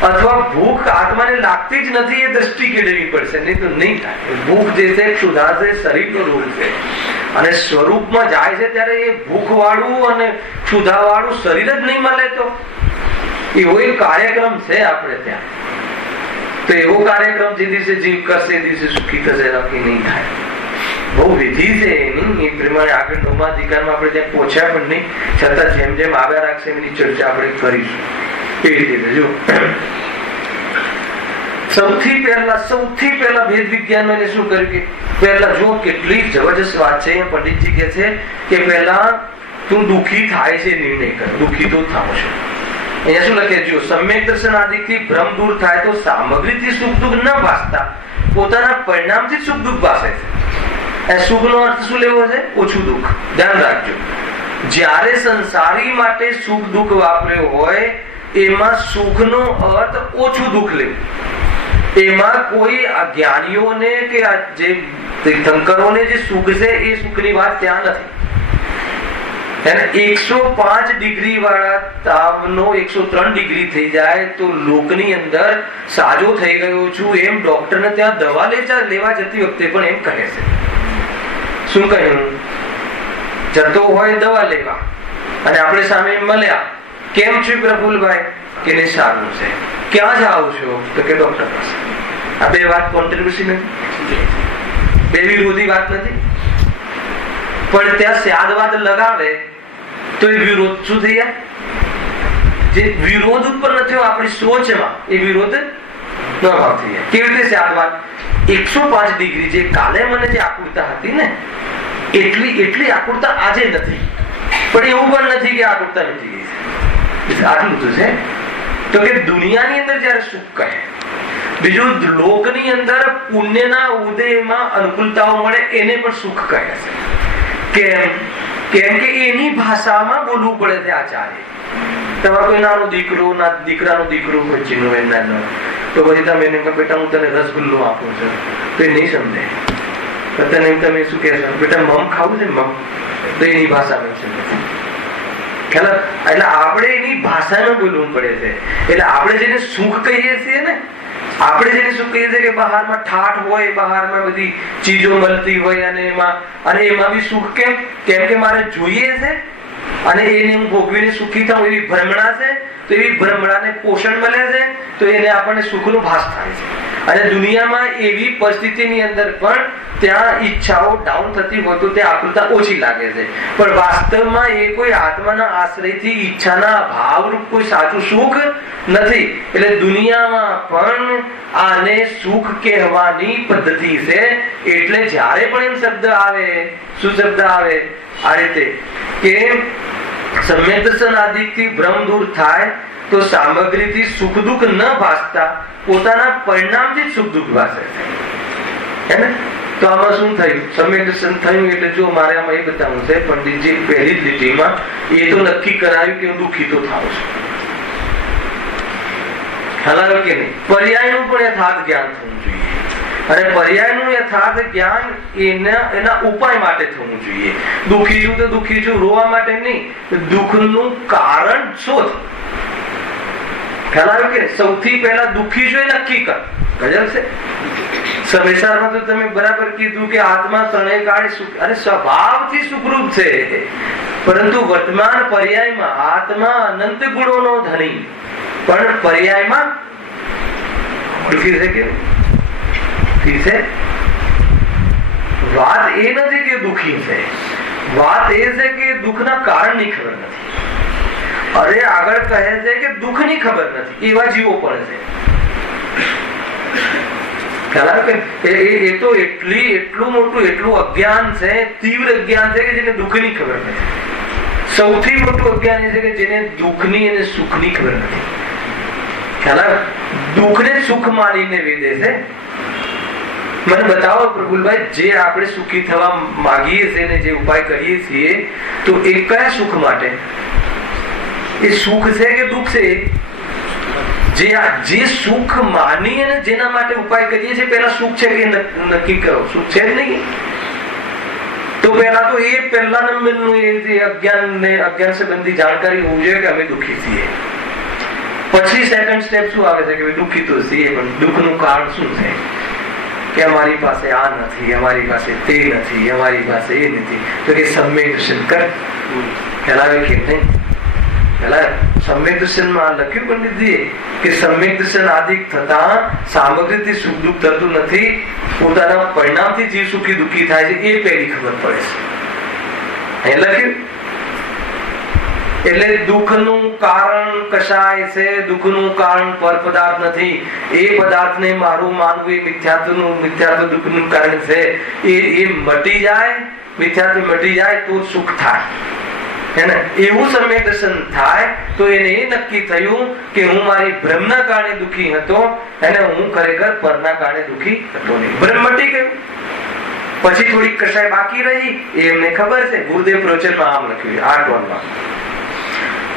અથવા ભૂખ આત્માને લાગતી જ નથી, એ દ્રષ્ટિ કેળવવી પડશે, નહીં તો નહીં થાય. ભૂખ જે છે ક્ષુધા છે, શરીરનો રોગ છે, અને સ્વરૂપમાં જાય છે ત્યારે એ ભૂખ વાળું અને ક્ષુધા વાળું શરીર જ નહીં મળે, તો એવો એક કાર્યક્રમ છે આપણે ત્યાં. તો એવો કાર્યક્રમ જે દિવસે જીવ કરશે એ દિવસે સુખી થશે, નક્કી નહીં થાય. બહુ વિધિ છે એની, એ પ્રમાણે આગળ 9મા અધિકારમાં આપણે ત્યાં પહોંચ્યા પણ નહીં, છતાં જેમ જેમ આવ્યા રાખશે એની ચર્ચા આપણે કરીશું. એવી રીતે જો સૌથી પહેલા ભેદ વિજ્ઞાન એને શું કર્યું કે પહેલા જો કેટલી જબરજસ્ત વાત છે. પંડિતજી કહે છે કે પહેલા તું દુઃખી થાય છે નિર્ણય કર, દુઃખી તો થાવ છે. અહીંયા શું લખે? જો સમ્યક દર્શન આદિથી ભ્રમ દૂર થાય તો સામગ્રીથી સુખ દુઃખ ન ભાસતા પોતાના પરિણામથી સુખ દુઃખ ભાસે છે. સુખનો અર્થ શું લેવો છે? ઓછું દુઃખ. ધ્યાન રાખજો, જ્યારે સંસારી માટે સુખ દુઃખ વાપર્યો હોય એમાં સુખનો અર્થ ઓછું દુઃખ લેવું. એમાં કોઈ જ્ઞાનીઓને કે જે તીર્થંકરોને જે સુખ છે એ સુખની વાત ત્યાં નથી. 105 ડિગ્રી વાળા તાવનો 103 ડિગ્રી થઈ જાય તો લોકની અંદર સાજો થઈ ગયો છું એમ ડોક્ટરને ત્યાં દવા લેવા જતી વખતે પણ એમ કહે છે. શું કહ્યું? જતો હોય દવા લેવા અને આપણે સામે મળ્યા, કેમ છે પ્રફુલભાઈ? કે નહીં, સારું છે. ક્યાં જાઓ છો? તો કે ડોક્ટર પાસે. આ બે વાત કોન્ટ્રીબ્યુશન નથી, બે વિરોધી વાત નથી, પણ ત્યાં સ્યાદવાદ લગાવે તો એ વિરોધ શું થઈ જાય? જે વિરોધ ઉત્પન્ન થયો આપણી સોચમાં, એ વિરોધ ન ભાવ થઈ જાય. કેવી રીતે સ્યાદવાદ? 105 ડિગ્રી જે કાલે મને જે આકુરતા હતી ને એટલી આકુરતા આજે નથી, પણ એવું પણ નથી કે આકુરતા નથી ગઈ છે. આટલું તો છે. તો કે દુનિયાની અંદર જયારે સુખ કહે, બીજું લોકની અંદર પુણ્યના ઉદયમાં અનુકૂળતાઓ મળે એને પણ સુખ કહે છે. કેમ કે એની ભાષામાં બોલવું પડે છે. આચાર્ય તમારો કોઈ નાનો દીકરો, દીકરાનો દીકરો વચ્ચેનો એના, તો પછી તમે એને કહો બેટા હું તને રસગુલ્લો આપું છું, તો એ નહીં સમજે. તને તમે શું કહેશો? બેટા મમ ખાવું છે, મમ, તો એની ભાષામાં સમજે. એટલે આપણે એની ભાષામાં બોલવું પડે છે. એટલે આપણે જેને સુખ કહીએ છીએ ને, આપણે જેને સુખ કહીએ છીએ કે બહારમાં ઠાઠ હોય, બહારમાં બધી ચીજો મળતી હોય અને એમાં બી સુખ કેમ કે મારે જોઈએ છે અને એને હું ભોગવીને સુખી થાઉં એવી ભ્રમણા છે, તો એવી ભ્રમણાને પોષણ મળે છે, તો એને આપણને સુખનો ભાસ થાય છે. અને દુનિયામાં એવી પરિસ્થિતિની અંદર પણ ત્યાં ઈચ્છાઓ ડાઉન થતી હોય તો ત્યાં આકૃતા ઓછી લાગે છે, પણ વાસ્તવમાં એ કોઈ આત્માના આશ્રયથી ઈચ્છાના ભાવરૂપ કોઈ સાચું સુખ નથી. એટલે દુનિયામાં પણ આને સુખ કહેવાની પદ્ધતિ છે. એટલે જ્યારે પણ એમ શબ્દ આવે, શું શબ્દ આવે? આ રીતે કે સમ્યક દર્શન આદિથી ભ્રમ દૂર થાય તો સામગ્રીથી સુખ દુઃખ ન ભાસતા પોતાના પરિણામથી સુખ દુઃખ ભાસે છે. તો આમાં શું થયું? સમ્યક દર્શન થયું એટલે જો મારે આમાં એ બતાવવું છે, પંડિતજી પહેલી જ લીટીમાં એ તો નક્કી કરાવ્યું કે હું દુઃખી તો થાઉં છું. ખ્યાલ આવ્યો કે નહીં? પર્યાયનું પણ યથાર્થ જ્ઞાન થવું જોઈએ, અને પર્યાયનું યથાર્થ જ્ઞાન એના ઉપાય માટે થવું જોઈએ. દુઃખી છું તો દુઃખી છું રોવા માટે નહીં, દુઃખનું કારણ શોધ. ખ્યાલ આવ્યો કે સૌથી પહેલા દુઃખી છું એ નક્કી કર. ગજબ છે. સંસારમાં તો તમે બરાબર કીધું કે આત્મા ત્રણેય કાળે સુખ, અરે સ્વભાવથી સુખરૂપ છે, પરંતુ વર્તમાન પર્યાયમાં આત્મા અનંત ગુણોનો ધણી, પણ પર્યાયમાં દુઃખી છે કે છે? વાત એ નથી કે દુઃખી છે, વાત એ છે કે દુઃખના કારણની ખબર નથી. અરે આગળ કહે છે કે દુઃખની ખબર નથી, એવા જીવો પણ છે. એ તો એટલું મોટું એટલું અજ્ઞાન છે, તીવ્ર અજ્ઞાન છે કે જેને દુઃખની ખબર નથી. સૌથી મોટું અજ્ઞાન એ છે કે જેને દુઃખની અને સુખની ખબર નથી. દુઃખને સુખ માનીને વેદે છે. મને બતાવો પ્રફુલભાઈ, જે આપણે સુખી થવા માંગીએ છીએ ને જે ઉપાય કરીએ છીએ, તો એ કયા સુખ માટે? એ સુખ છે કે દુઃખ છે? જે સુખ માની અને જેના માટે ઉપાય કરીએ છીએ, પેલા સુખ છે કે નક્કી કરો. સુખ છે જ નહીં. તો પેલા તો એ પહેલા નંબરનું એ અજ્ઞાન સંબંધી જાણકારી હોવી જોઈએ કે અમે દુઃખી છીએ. પછી સેકન્ડ સ્ટેપ શું આવે છે કે દુઃખી તો છીએ, પણ દુઃખનું કારણ શું છે? કે અમારી પાસે આ નથી, અમારી પાસે તે નથી, અમારી પાસે એ નથી. તો એ સમ્યક દર્શન કર. ફેલાવે કે નહીં? સમ્યક દર્શનમાં લખ્યું પંડિતજીએ કે સમ્યક દર્શન આદિ થતા સામગ્રીથી સુખ દુઃખ થતું નથી, પોતાના પરિણામથી જીવ સુખી દુઃખી થાય છે, એ પહેલી ખબર પડે છે. અહીં લખ્યું. એટલે દુઃખનું કારણ કશાય છે, દુઃખનું કારણ પર પદાર્થ નથી. એ પદાર્થને મારું માનવું એ મિથ્યાત્વ દુઃખનું કારણ છે. એ મટી જાય, મિથ્યાત્વ મટી જાય તો સુખ થાય. એવું સમ્યક દર્શન થાય તો એને એ નક્કી થયું કે હું મારી ભ્રમના કારણે દુઃખી હતો અને હું ખરેખર પરના કારણે દુઃખી હતો નહીં. ભ્રમ મટી ગયું. પછી થોડીક કશાય બાકી રહી, એ એમને ખબર છે. ગુરુદેવ પ્રવચનમાં આમ લખ્યું 8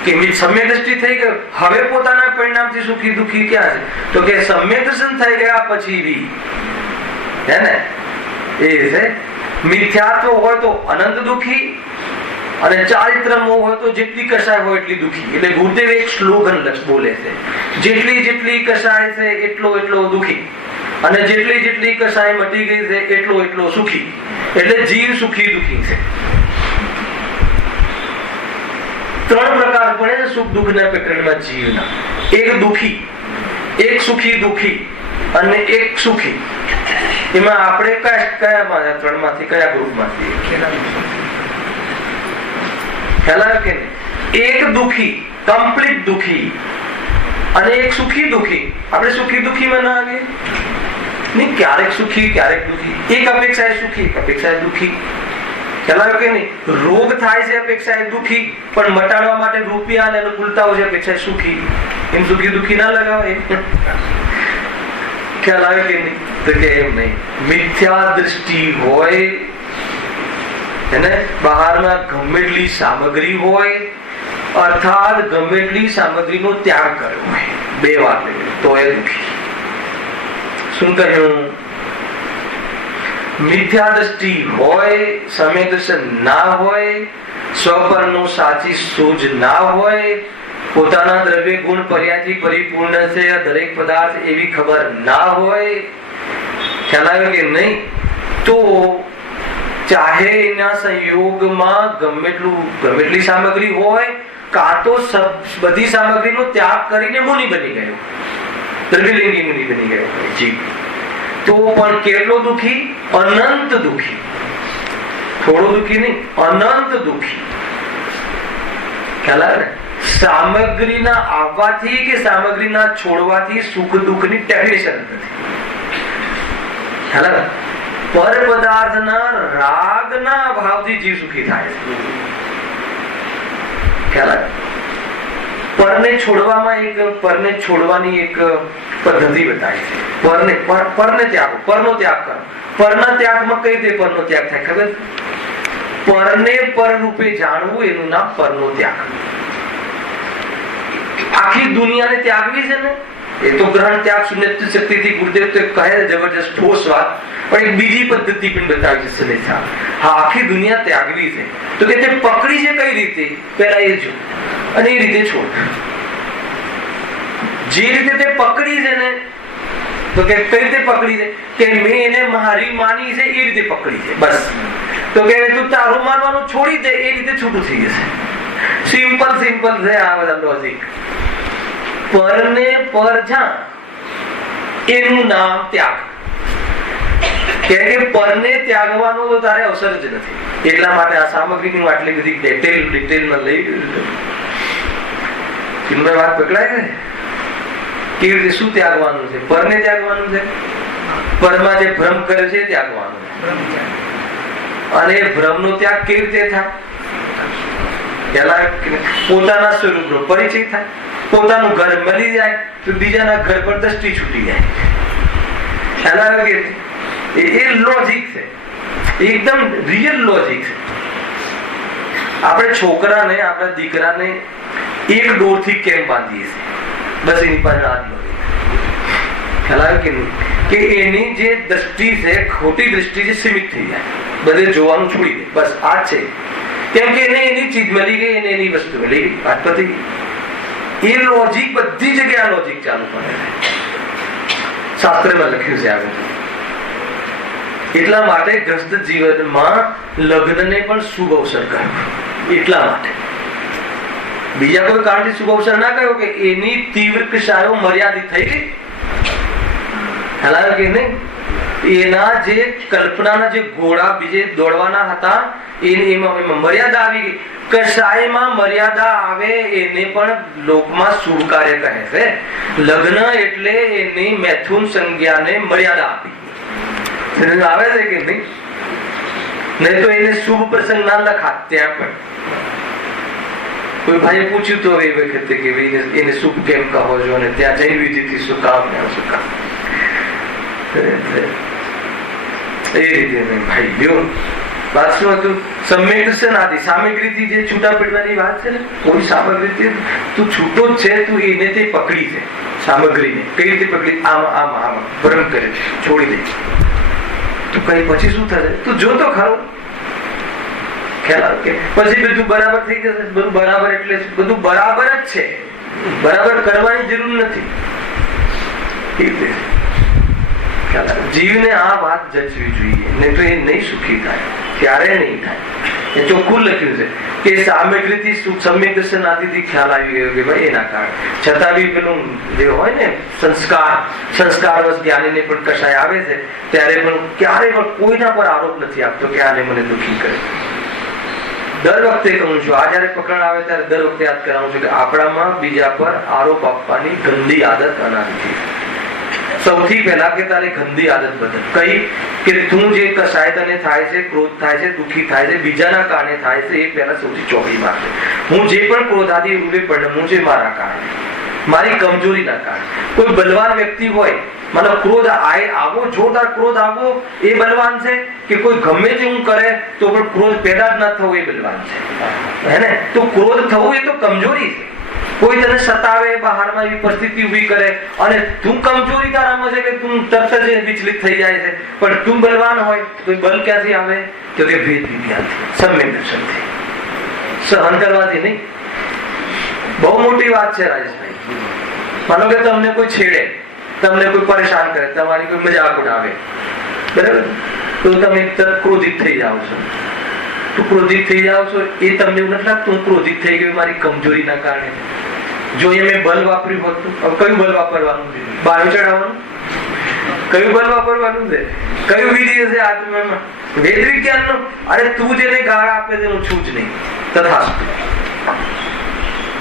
કે સમ્યક દ્રષ્ટિ થઈ ગયો, હવે પોતાના પરિણામથી સુખી દુઃખી ક્યાં છે? તો કે સમ્યક દર્શન થઈ ગયા પછી બી હે ને એ છે મિથ્યાત્વ હોય તો અનંત દુઃખી, અને ચારિત્ર મોહ હોય તો જેટલી કશાય હોય એટલી દુઃખી. એટલે ગુરુદેવ એક સ્લોગન બોલે છે, જેટલી કશાય છે એટલો દુઃખી, અને જેટલી કશાય મટી ગઈ છે એટલો સુખી. એટલે જીવ સુખી દુઃખી છે. 3 પ્રકાર પડે છે સુખ દુઃખ ના પ્રકરણમાં જીવના. એક દુઃખી, એક સુખી દુઃખી અને એક સુખી. એમાં આપણે કયા 3 માંથી કયા ગ્રુપમાંથી? ખ્યાલ આવ્યો કે એક દુઃખી, કમ્પ્લીટ દુઃખી, અને એક સુખી દુઃખી. આપણે સુખી દુઃખીમાં ના આવીએ નહીં, ક્યારેક સુખી ક્યારેક દુઃખી. એક અપેક્ષા સુખી, એક અપેક્ષા દુઃખી. ખ્યાલ આવ્યો કે નહીં? રોગ થાય છે અપેક્ષા દુઃખી, પણ મટાડવા માટે રૂપિયા અને અનુકૂળતાઓ છે અપેક્ષા સુખી. એમ સુખી દુઃખી ના લગાવે. ખ્યાલ આવ્યો કે નહીં? તો કે એમ નહીં. મિથ્યા દૃષ્ટિ હોય એને બહારમાં ગમે એટલી સામગ્રી હોય, અર્થાત ગમે એટલી સામગ્રીનો ત્યાગ કર્યો હોય, 2 વાત તો એ દુઃખી. શું કહ્યું? મિથ્યા દ્રષ્ટિ હોય, સમ્યક દર્શન ના હોય, સ્વપરનું સાચી સૂઝ ના હોય, પોતાના દ્રવ્ય ગુણ પર્યાયથી પરિપૂર્ણ છે દરેક પદાર્થ એવી ખબર ના હોય, ખ્યાલ આવ્યો કે નહીં, તો ચાહે એના સંયોગમાં ગમે એટલી સામગ્રી હોય, કાં તો બધી સામગ્રીનો ત્યાગ કરીને મુનિ બની ગયો, દ્રવ્યલિંગી મુનિ બની ગયો જીવ, તો પણ કેટલો દુઃખી? અનંત દુઃખી. થોડો દુઃખી નહીં, અનંત દુઃખી. ખ્યાલ આવે ને? સામગ્રીના આવવાથી કે સામગ્રીના છોડવાથી સુખ દુઃખની ડેફિનેશન નથી. ખ્યાલ આવે? પર પદાર્થના રાગના ભાવથી જીવ સુખી થાય છે. ખ્યાલ આવે? પરને છોડવાની એક પદ્ધતિ બતાવી છે. પરને ત્યાગ, પરનો ત્યાગ કરો. પરના ત્યાગમાં કઈ રીતે પરનો ત્યાગ થાય ખબર? પરને પર રૂપે જાણવું એનું નામ પરનો ત્યાગ. આખી દુનિયાને ત્યાગવી છે ને, એ તો ગ્રહણ ત્યાગ શૂન્યત્વ શક્તિથી ગુરુદેવ તો કહે જબરજસ્ત ઠોસ વાત, પણ એક બીજી પદ્ધતિ પણ બતાવી છે સનેહ સાહેબ. હા, આખી દુનિયા ત્યાગવી છે તો કે તે પકડી છે કઈ રીતે, પેલા એ જો, અને એ રીતે છોડ. જે રીતે તે પકડી છે ને, તો કે કઈ રીતે પકડી છે કે મેં એને મારી માની છે એ રીતે પકડી છે, બસ. તો કે તું તારું માનવાનું છોડી દે, એ રીતે છૂટું થઈ જશે. સિમ્પલ છે આ બધા લોજિક. પરને પર જાણ એનું નામ ત્યાગ. કે પરને ત્યાગવાનો તો તારે અવસર જ નથી. એટલા માટે આ સામગ્રીની આટલી બધી ડિટેલમાં લઈ ગયું. વાત પકડાય ને કેવી રીતે, શું ત્યાગવાનું છે? પરને ત્યાગવાનું છે. પરમાં જે ભ્રમ કરે છે ત્યાગવાનું. અને ભ્રમનો ત્યાગ કેવી રીતે થાય? પેલા પોતાના સ્વરૂપનો પરિચય થાય, પોતાનું ઘર મળી જાય તો બીજાના ઘર પર દ્રષ્ટિ છૂટી જાય. ખ્યાલ આવે કે એ લોજિક છે, એકદમ રિયલ લોજિક છે. આપણે છોકરાને, આપણા દીકરાને એક દોરથી કેમ બાંધીએ છીએ? બસ એની પાસે આ જ લોજિક. ખ્યાલ આવે કે નહીં? કે એની જે દ્રષ્ટિ છે, ખોટી દ્રષ્ટિ છે, સીમિત થઈ જાય, બધે જોવાનું છોડી દે, બસ આ જ છે. કેમ કે એને એની ચીજ મળી ગઈ, એને એની વસ્તુ મળી ગઈ, વાત પતી ગઈ. એ લોજિક બધી જગ્યાએ લોજિક ચાલુ પડે છે. શાસ્ત્રમાં લખ્યું છે આગળ. એટલા માટે ગ્રસ્ત જીવનમાં લગ્નને પણ શુભ અવસર કહ્યું. એટલા માટે, બીજા કોઈ કારણથી શુભ અવસર ના કહ્યું કે એની તીવ્ર કશાયો મર્યાદિત થઈ ગઈ. ખ્યાલ આવે કે નહીં? એના જે કલ્પનાના જે ઘોડા બીજે દોડવાના હતા એમાં મર્યાદા આવી ગઈ. કશાયમાં મર્યાદા આવે એને પણ લોકમાં શુભ કાર્ય કહે છે. લગ્ન એટલે એની મૈથુન સંજ્ઞાને મર્યાદા આપી. આવે છે કે નહીં? નહીં તો એને શુભ પ્રસંગ ના લખાત. ત્યાં પણ કોઈ ભાઈએ પૂછ્યું તો એ વખતે કે એને શુભ કેમ કહો છો, અને ત્યાં જઈ વિધિથી શું કામ શું કામ એ રીતે ભાઈ લ્યો. વાત શું હતું? સમ્યક દર્શન આદિ સામગ્રીથી જે છૂટા પડવાની વાત છે ને, કોઈ સામગ્રીથી તું છૂટો જ છે, તું એને તે પકડી છે. સામગ્રીને કઈ રીતે પકડી? આમાં ભ્રમ કરે, છોડી દે. તું કઈ પછી શું થશે? તું જોતો ખરો. ખ્યાલ આવે કે પછી બધું બરાબર થઈ જશે. બધું બરાબર એટલે બધું બરાબર જ છે, બરાબર કરવાની જરૂર નથી. જીવને આ વાત જચવી જોઈએ, નહીં તો એ નહીં સુખી થાય, ક્યારે નહીં થાય. એ ચોખ્ખું લખ્યું છે કે સામગ્રીથી સમ્યક દર્શન આદિથી ખ્યાલ આવી ગયો કે ભાઈ એના કારણે. છતાં બી પેલું જે હોય ને સંસ્કાર જ્ઞાનીને પણ કશાય આવે છે ત્યારે પણ ક્યારે પણ કોઈના પર આરોપ નથી આપતો કે આને મને દુઃખી કરે. દર વખતે કહું છું, આ જયારે પકડ આવે ત્યારે દર વખતે યાદ કરાવું છું કે આપણામાં બીજા પર આરોપ આપવાની ગંદી આદત અનાદિથી. સૌથી પહેલા કે તારી ગંદી આદત બદલ. કઈ કે તું જે કશાય તને થાય છે, ક્રોધ થાય છે, દુઃખી થાય છે, બીજાના કારણે થાય છે, એ પહેલા સૌથી ચોખ્ખી વાત છે. હું જે પણ ક્રોધાદી રૂપે પડું છે મારા કારણે, મારી કમજોરીના કારણે. કોઈ બલવાન વ્યક્તિ હોય, મતલબ ક્રોધ આવો, જોરદાર ક્રોધ આવો એ બલવાન છે, કે કોઈ ગમે તેવું કરે તો પણ ક્રોધ પેદા જ ના થવો એ બલવાન છે, હે ને? તો ક્રોધ થવું એ તો કમજોરી છે. કોઈ તને સતાવે, બહારમાં એવી પરિસ્થિતિ ઊભી કરે અને તું કમજોરી તારામાં છે કે તું તરત જ વિચલિત થઈ જાય છે, પણ તું બલવાન હોય તો બલ ક્યાંથી આવે? તો કે ભેદ વિજ્ઞાનથી, સમ્યક દર્શનથી, સહન કરવાથી નહીં. બહુ મોટી વાત છે રાજેશભાઈ. માનો કે તમને કોઈ છેડે, તમને કોઈ પરેશાન કરે, તમારી કોઈ મજાક ઉડાવે, બરાબર, તો તમે ક્રોધિત થઈ જાઓ છો. તું ક્રોધિત થઈ જાઓ છો એ તમને એવું નથી લાગતું હું ક્રોધિત થઈ ગયો મારી કમજોરીના કારણે? જો એ મેં બલ વાપર્યું હતું, કયું બલ વાપરવાનું છે? બાયો ચડાવવાનું? કયું બલ વાપરવાનું છે? કયું વિધિ છે આત્મામાં? વેદ વિજ્ઞાનનું. અરે તું જેને ગાળ આપે છે હું છું જ નહીં, તથાસ્તુ.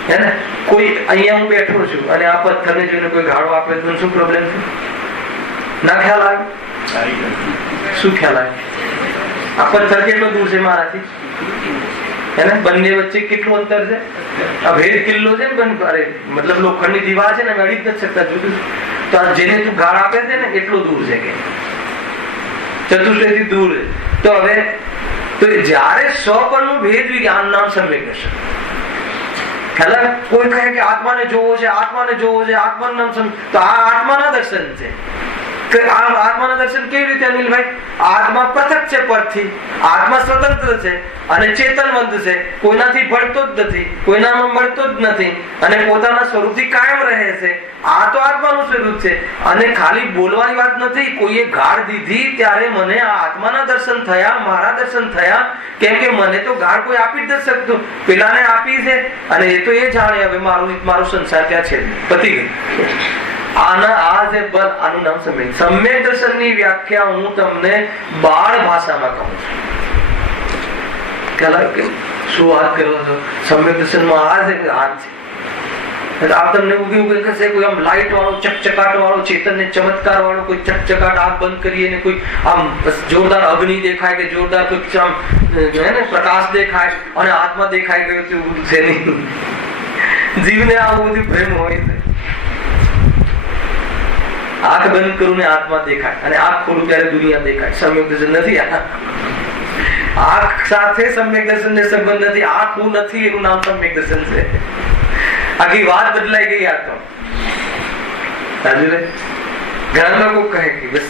હે ને? કોઈ અહીંયા હું બેઠો છું અને આ પથ્થરને જોઈને કોઈ ગાળો આપે તો શું પ્રોબ્લેમ છે? ના ખ્યાલ આવે? શું ખ્યાલ આવે? આ પથ્થર કેટલો દૂર છે મારાથી? એને બંને વચ્ચે કેટલું અંતર છે? આ ભેદ કિલ્લો છે ને, અરે મતલબ લોખંડની દીવાલ છે ને, અડી જ નથી શકતા. જોયું તો આ જેને તું ગાળ આપે છે ને એટલું દૂર છે કે ચતુષ્ટયથી દૂર છે. તો હવે તો જ્યારે સ્વપરનું ભેદ વિજ્ઞાન નામ સમ્યક દર્શન. કોઈ કહે કે આત્માને જોવો છે, આત્માને જોવો છે, આત્માનું નામ સમ્યક, તો આ આત્માના દર્શન છે. આત્માના દર્શન કેવી રીતે અનિલભાઈ? આત્મા પૃથક છે પરથી, આત્મા સ્વતંત્ર છે અને ચેતનવંત છે, કોઈનાથી ભળતો જ નથી, કોઈનામાં મળતો જ નથી અને પોતાના સ્વરૂપથી કાયમ રહે છે. આ તો આત્માનું સ્વરૂપ છે. અને ખાલી બોલવાની વાત નથી, કોઈએ ગાળ દીધી ત્યારે મને આ આત્માના દર્શન થયા, મારા દર્શન થયા, કેમ કે મને તો ગાળ કોઈ આપી જ નથી શકતું. પેલાને આપી છે અને એ તો એ જાણે હવે મારો સંસાર ત્યાં છે, પતી ગયું. આનું નામ સમ્યક. સમ્યક દર્શનની વ્યાખ્યા હું તમને બાળ ભાષામાં કહું છું. શું વાત કરો છો? સમ્યક દર્શનમાં આ છે. આપ તમને ઉગી ઉગી કહેશે કોઈ આમ લાઈટ વાળો, ચકચકાટ વાળો, ચેતન ચમત્કાર વાળો, કોઈ ચકચકાટ આંખ બંધ કરીએ ને કોઈ આમ જોરદાર અગ્નિ દેખાય કે જોરદાર કોઈ આમ પ્રકાશ દેખાય અને આત્મા દેખાઈ ગયો તેવું છે નહીં. જીવને આવું બધું પ્રેમ હોય છે. આંખ બંધ કરું ને આત્મા દેખાય અને આંખ ખોલું ત્યારે દુનિયા દેખાય. સમ્યક દર્શન નથી. આંખ સાથે સમ્યક દર્શન ને સંબંધ નથી. આંખ હું નથી એનું નામ સમ્યક દર્શન છે. આખી વાત બદલાઈ ગઈ. આ તો ઘણા લોકો કહે કે બસ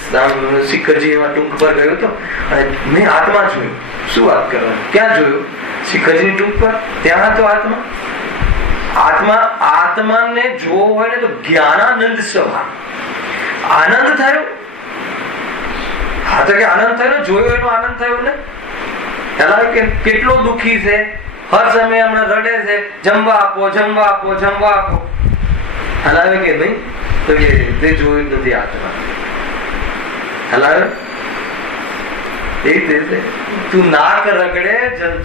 શિખરજી એવા ટૂંક પર ગયો હતો અને મેં આત્મા જોયો. શું વાત કરો? ક્યાં જોયો? શિખરજી ટૂંક પર. ત્યાં હતો આત્મા. આત્માને જોવો હોય ને તો જ્ઞાનાનંદ સભા. આનંદ થયો. હા તો કે આનંદ થયો, જોયો એનો આનંદ થયો ને. કેટલો દુઃખી છે, હર સમય હમણાં રડે છે, જમવા આપો, જમવા આપો, જમવા આપો. હલાવે કે નહીં? તો કે તે જોયું નથી આત્મા. હલાવે તું નાક રગડે,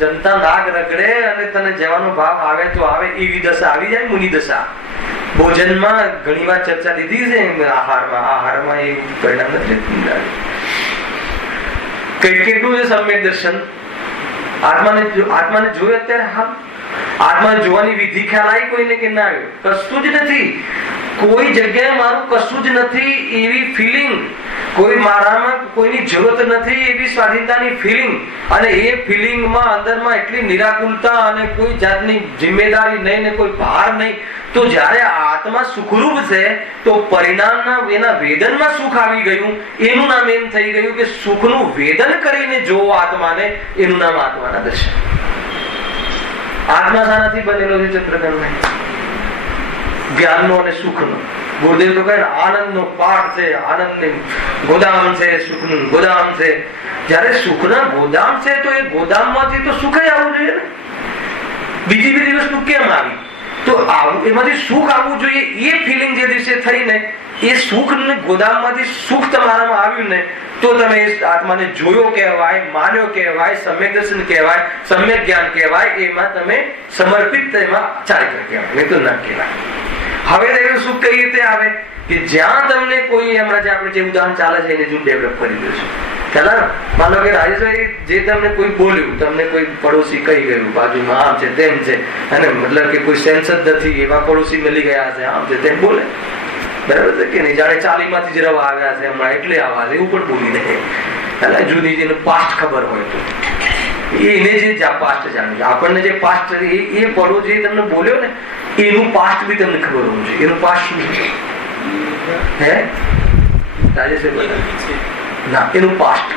જનતા નાક રગડે અને તને જવાનો ભાવ આવે તો આવે, એવી દશા આવી જાય. મુનિ દશા. ભોજનમાં ઘણી વાર ચર્ચા લીધી છે. આહારમાં એ પરિણામ નથી. કેટલું છે સમ્યક દર્શન? આત્માને જોયું અત્યારે. હા, આત્માને જોવાની વિધિ ખ્યાલ આવી કોઈને કે ના આવ્યો? કશું જ નથી. કોઈ જગ્યાએ મારું કશું જ નથી એવી ફિલિંગ, કોઈ મારામાં કોઈની જરૂરત નથી એવી સ્વાધીનતાની ફિલિંગ, અને એ ફિલિંગમાં અંદરમાં એટલી નિરાકુલતા અને કોઈ જાતની જિમ્મેદારી નહીં ને કોઈ ભાર નહીં. તો જ્યારે આત્મા સુખરૂપ છે તો પરિણામના એના વેદનમાં સુખ આવી ગયું. એનું નામ એમ થઈ ગયું કે સુખનું વેદન કરીને જોવો આત્માને, એનું નામ આત્માના દર્શન. આત્મા શાનાથી બનેલો છે? ચંદ્રકાંતભાઈ, જ્ઞાનનો અને સુખનો. ગુરુદેવ તો કહે આનંદનો પાઠ છે, આનંદની ગોદામ છે, સુખનું ગોદામ છે. જ્યારે સુખના ગોદામ છે તો એ ગોદામમાંથી તો સુખ આવવું જોઈએ ને. બીજી બધી વસ્તુ કેમ આવી? તો આવું એમાંથી સુખ આવવું જોઈએ. એ ફિલિંગ જે દિવસે થઈ ને, એ સુખ ને ગોદામમાંથી સુખ તમારામાં આવ્યું ને, તો તમે આત્માને જોયો કહેવાય, માન્યો કહેવાય, સમ્યક દર્શન કહેવાય, સમ્યક જ્ઞાન કહેવાય. એમાં તમે સમર્પિત, એમાં ચારિત્ર કહેવાય, નહીં તો ના કહેવાય. હવે એવું સુખ કઈ રીતે આવે કે જ્યાં તમને કોઈ, હમણાં જે આપણે જે ઉદાહરણ ચાલે છે એને હું ડેવલપ કરી દઉં છું. ખ્યાલ? માનો કે રાજેશભાઈ જે તમને કોઈ બોલ્યું, તમને કોઈ પડોશી કહી ગયું બાજુમાં આમ છે તેમ છે, અને મતલબ કે કોઈ સેન્સ જ નથી એવા પડોશી મળી ગયા છે, આમ છે તેમ બોલે, બરાબર છે કે નહીં? જાણે 40 માંથી જ રવા આવ્યા છે હમણાં એટલે આવા છે એવું પણ બોલી દે. જુદી જેનું પાસ્ટ ખબર હોય તો એને જે પાસ્ટ જાણવું છે. આપણને જે પાસ્ટ એ પડો જે તમને બોલ્યો ને એનું પાસ્ટ બી તમને ખબર હોવું છે. એનું પાસ્ટ શું છે? હે રાજેશ ના, એનું પાસ્ટ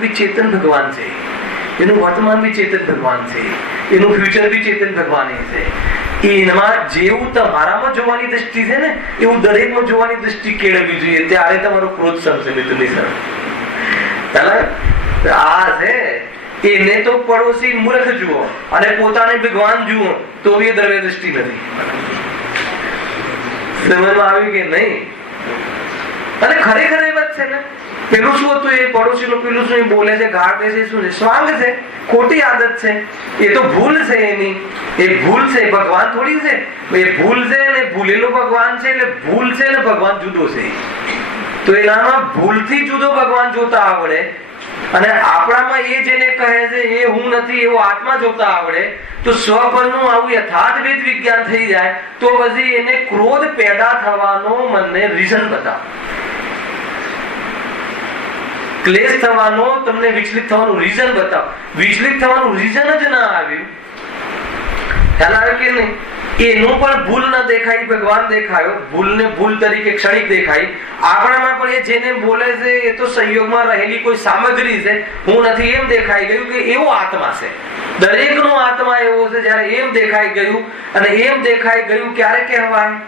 બી ચેતન ભગવાન છે, એનું વર્તમાન બી ચેતન ભગવાન છે, એનું ફ્યુચર બી ચેતન ભગવાન છે. એમાં જેવું તમારામાં જોવાની દ્રષ્ટિ છે ને એવું દરેકમાં જોવાની દ્રષ્ટિ કેળવવી જોઈએ. ત્યારે તમારો ક્રોધ સમજે મિત્રની સર. આ છે એને તો પડોશી મૂર્ખ જુઓ અને પોતાને ભગવાન જુઓ તો એ દ્રવ્ય દ્રષ્ટિ નથી. સમજમાં આવ્યું કે નહીં? અને ખરેખર એ વાત છે ને, પેલું શું હતું, એ પડોશી નું પેલું શું બોલે છે, ગાળ દે છે, શું છે, સ્વાંગ છે, ખોટી આદત છે. એ તો ભૂલ છે એની, એ ભૂલ છે, ભગવાન થોડી છે. એ ભૂલ છે ને ભૂલેલો ભગવાન છે, એટલે ભૂલ છે ને ભગવાન જુદો છે. તો એનામાં ભૂલથી જુદો ભગવાન જોતા આવડે અને આપણામાં એ જેને કહે છે એ હું નથી એવો આત્મા જોતા આવડે તો સ્વપરનું આવું યથાર્થ વેદ વિજ્ઞાન થઈ જાય તો પછી એને ક્રોધ પેદા થવાનો મને રીઝન બતાવો, ક્લેશ થવાનો, તમને વિચલિત થવાનું રીઝન બતાવો. વિચલિત થવાનું રીઝન જ ના આવ્યું, ખ્યાલ આવે કે નહીં? એનું પણ ભૂલ ન દેખાય, ભગવાન દેખાયો, ભૂલને ભૂલ તરીકે ક્ષણિક દેખાય. આપણામાં પણ એ જેને બોલે છે એ તો સંયોગમાં રહેલી કોઈ સામગ્રી છે, હું નથી એમ દેખાઈ ગયું કે એવો આત્મા છે. દરેકનો આત્મા એવો છે. જયારે એમ દેખાઈ ગયું અને એમ દેખાઈ ગયું ક્યારે કહેવાય?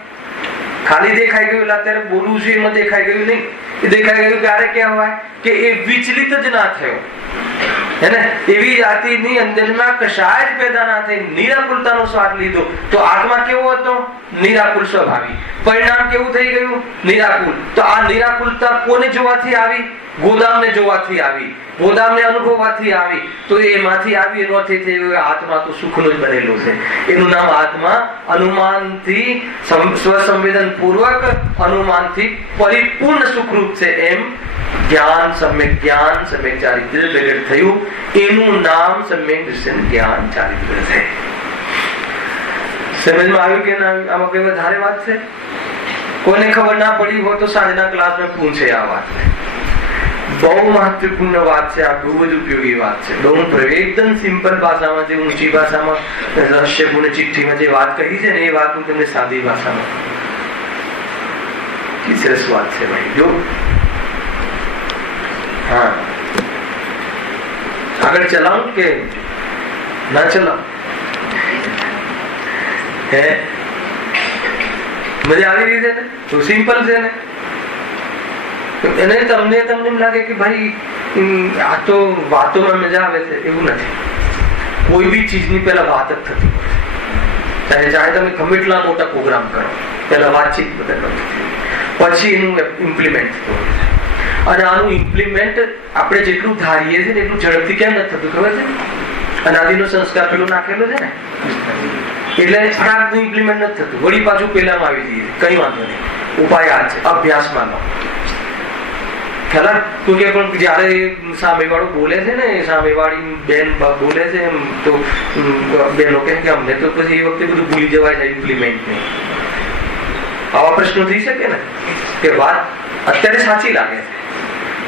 ખાલી દેખાઈ ગયું એટલે અત્યારે બોલું છું એમાં દેખાઈ ગયું નહીં. એ દેખાઈ ગયું ક્યારે કહેવાય? કે એ વિચલિત જ ના થયો, હે ને? એવી જાતિની અંદરમાં કશાય જ પેદા ના થઈ, નિરાકુલતાનો સ્વાદ લીધો તો આત્મા કેવો હતો? નિરાકુલ સ્વભાવી. પરિણામ કેવું થઈ ગયું? નિરાકુલ. તો આ નિરાકુલતા કોને જોવાથી આવી? ગોદામને જોવાથી આવી, ગોદામને અનુભવવાથી આવી. તો એમાંથી આવી એનો અર્થ એ થયો કે આત્મા તો સુખનો જ બનેલો છે. એનું નામ આત્મા અનુમાનથી સ્વસંવેદન પૂર્વક અનુમાનથી પરિપૂર્ણ સુખરૂપ છે. એમ જ્ઞાન, સમ્યક જ્ઞાન, સમ્યક ચારિત્ર પ્રગટ થયું. એનું નામ સમ્યક દર્શન જ્ઞાન ચારિત્ર છે. સમજમાં આવ્યું કે ના? આમાં કઈ વધારે વાત છે? કોઈને ખબર ના પડી હોય તો સાંજના ક્લાસમાં પૂછે. આ વાત બહુ મહત્વપૂર્ણ વાત છે. આ બહુ જ ઉપયોગી વાત છે. બહુ એકદમ સિમ્પલ ભાષામાં, જે ઊંચી ભાષામાં રહસ્યપૂર્ણ ચિઠ્ઠીમાં જે વાત કહી છે ને એ વાત હું તમને સાદી ભાષામાં, સરસ વાત છે ભાઈ. જો હા, આગળ ચલાવું કે ના ચલાવું? હે, મજા આવી રહી છે ને? તો સિમ્પલ છે ને? એને તમને એમ લાગે કે ભાઈ આ તો વાતોમાં મજા આવે છે, એવું નથી. કોઈ બી ચીજની પહેલા વાત જ થતી હોય, ચાહે તમે ગમે એટલા મોટા પ્રોગ્રામ કરો, પહેલા વાતચીત બધા કરતી, પછી એનું ઇમ્પ્લિમેન્ટ થતું હોય છે. અને આનું ઇમ્પ્લિમેન્ટ આપણે જેટલું ધારીએ છીએ એટલું ઝડપથી કેમ નથી થતું ખબર છે? અનાદિનો સંસ્કાર પેલો નાખેલો છે ને, એટલે ફટાકનું ઇમ્પ્લિમેન્ટ નથી થતું. વળી પાછું પેલામાં આવી જઈએ, કઈ વાંધો નહીં. ઉપાય આ છે, અભ્યાસમાં લો. ખ્યાલ? પણ જયારે સામેવાળો બોલે છે ને, સામેવાળી બેન બોલે છે એમ તો બેનો કહે કે અમને તો પછી એ વખતે બધું ભૂલી જવાય છે ઇમ્પ્લિમેન્ટ નહીં. આવા પ્રશ્નો થઈ શકે ને કે વાત અત્યારે સાચી લાગે છે,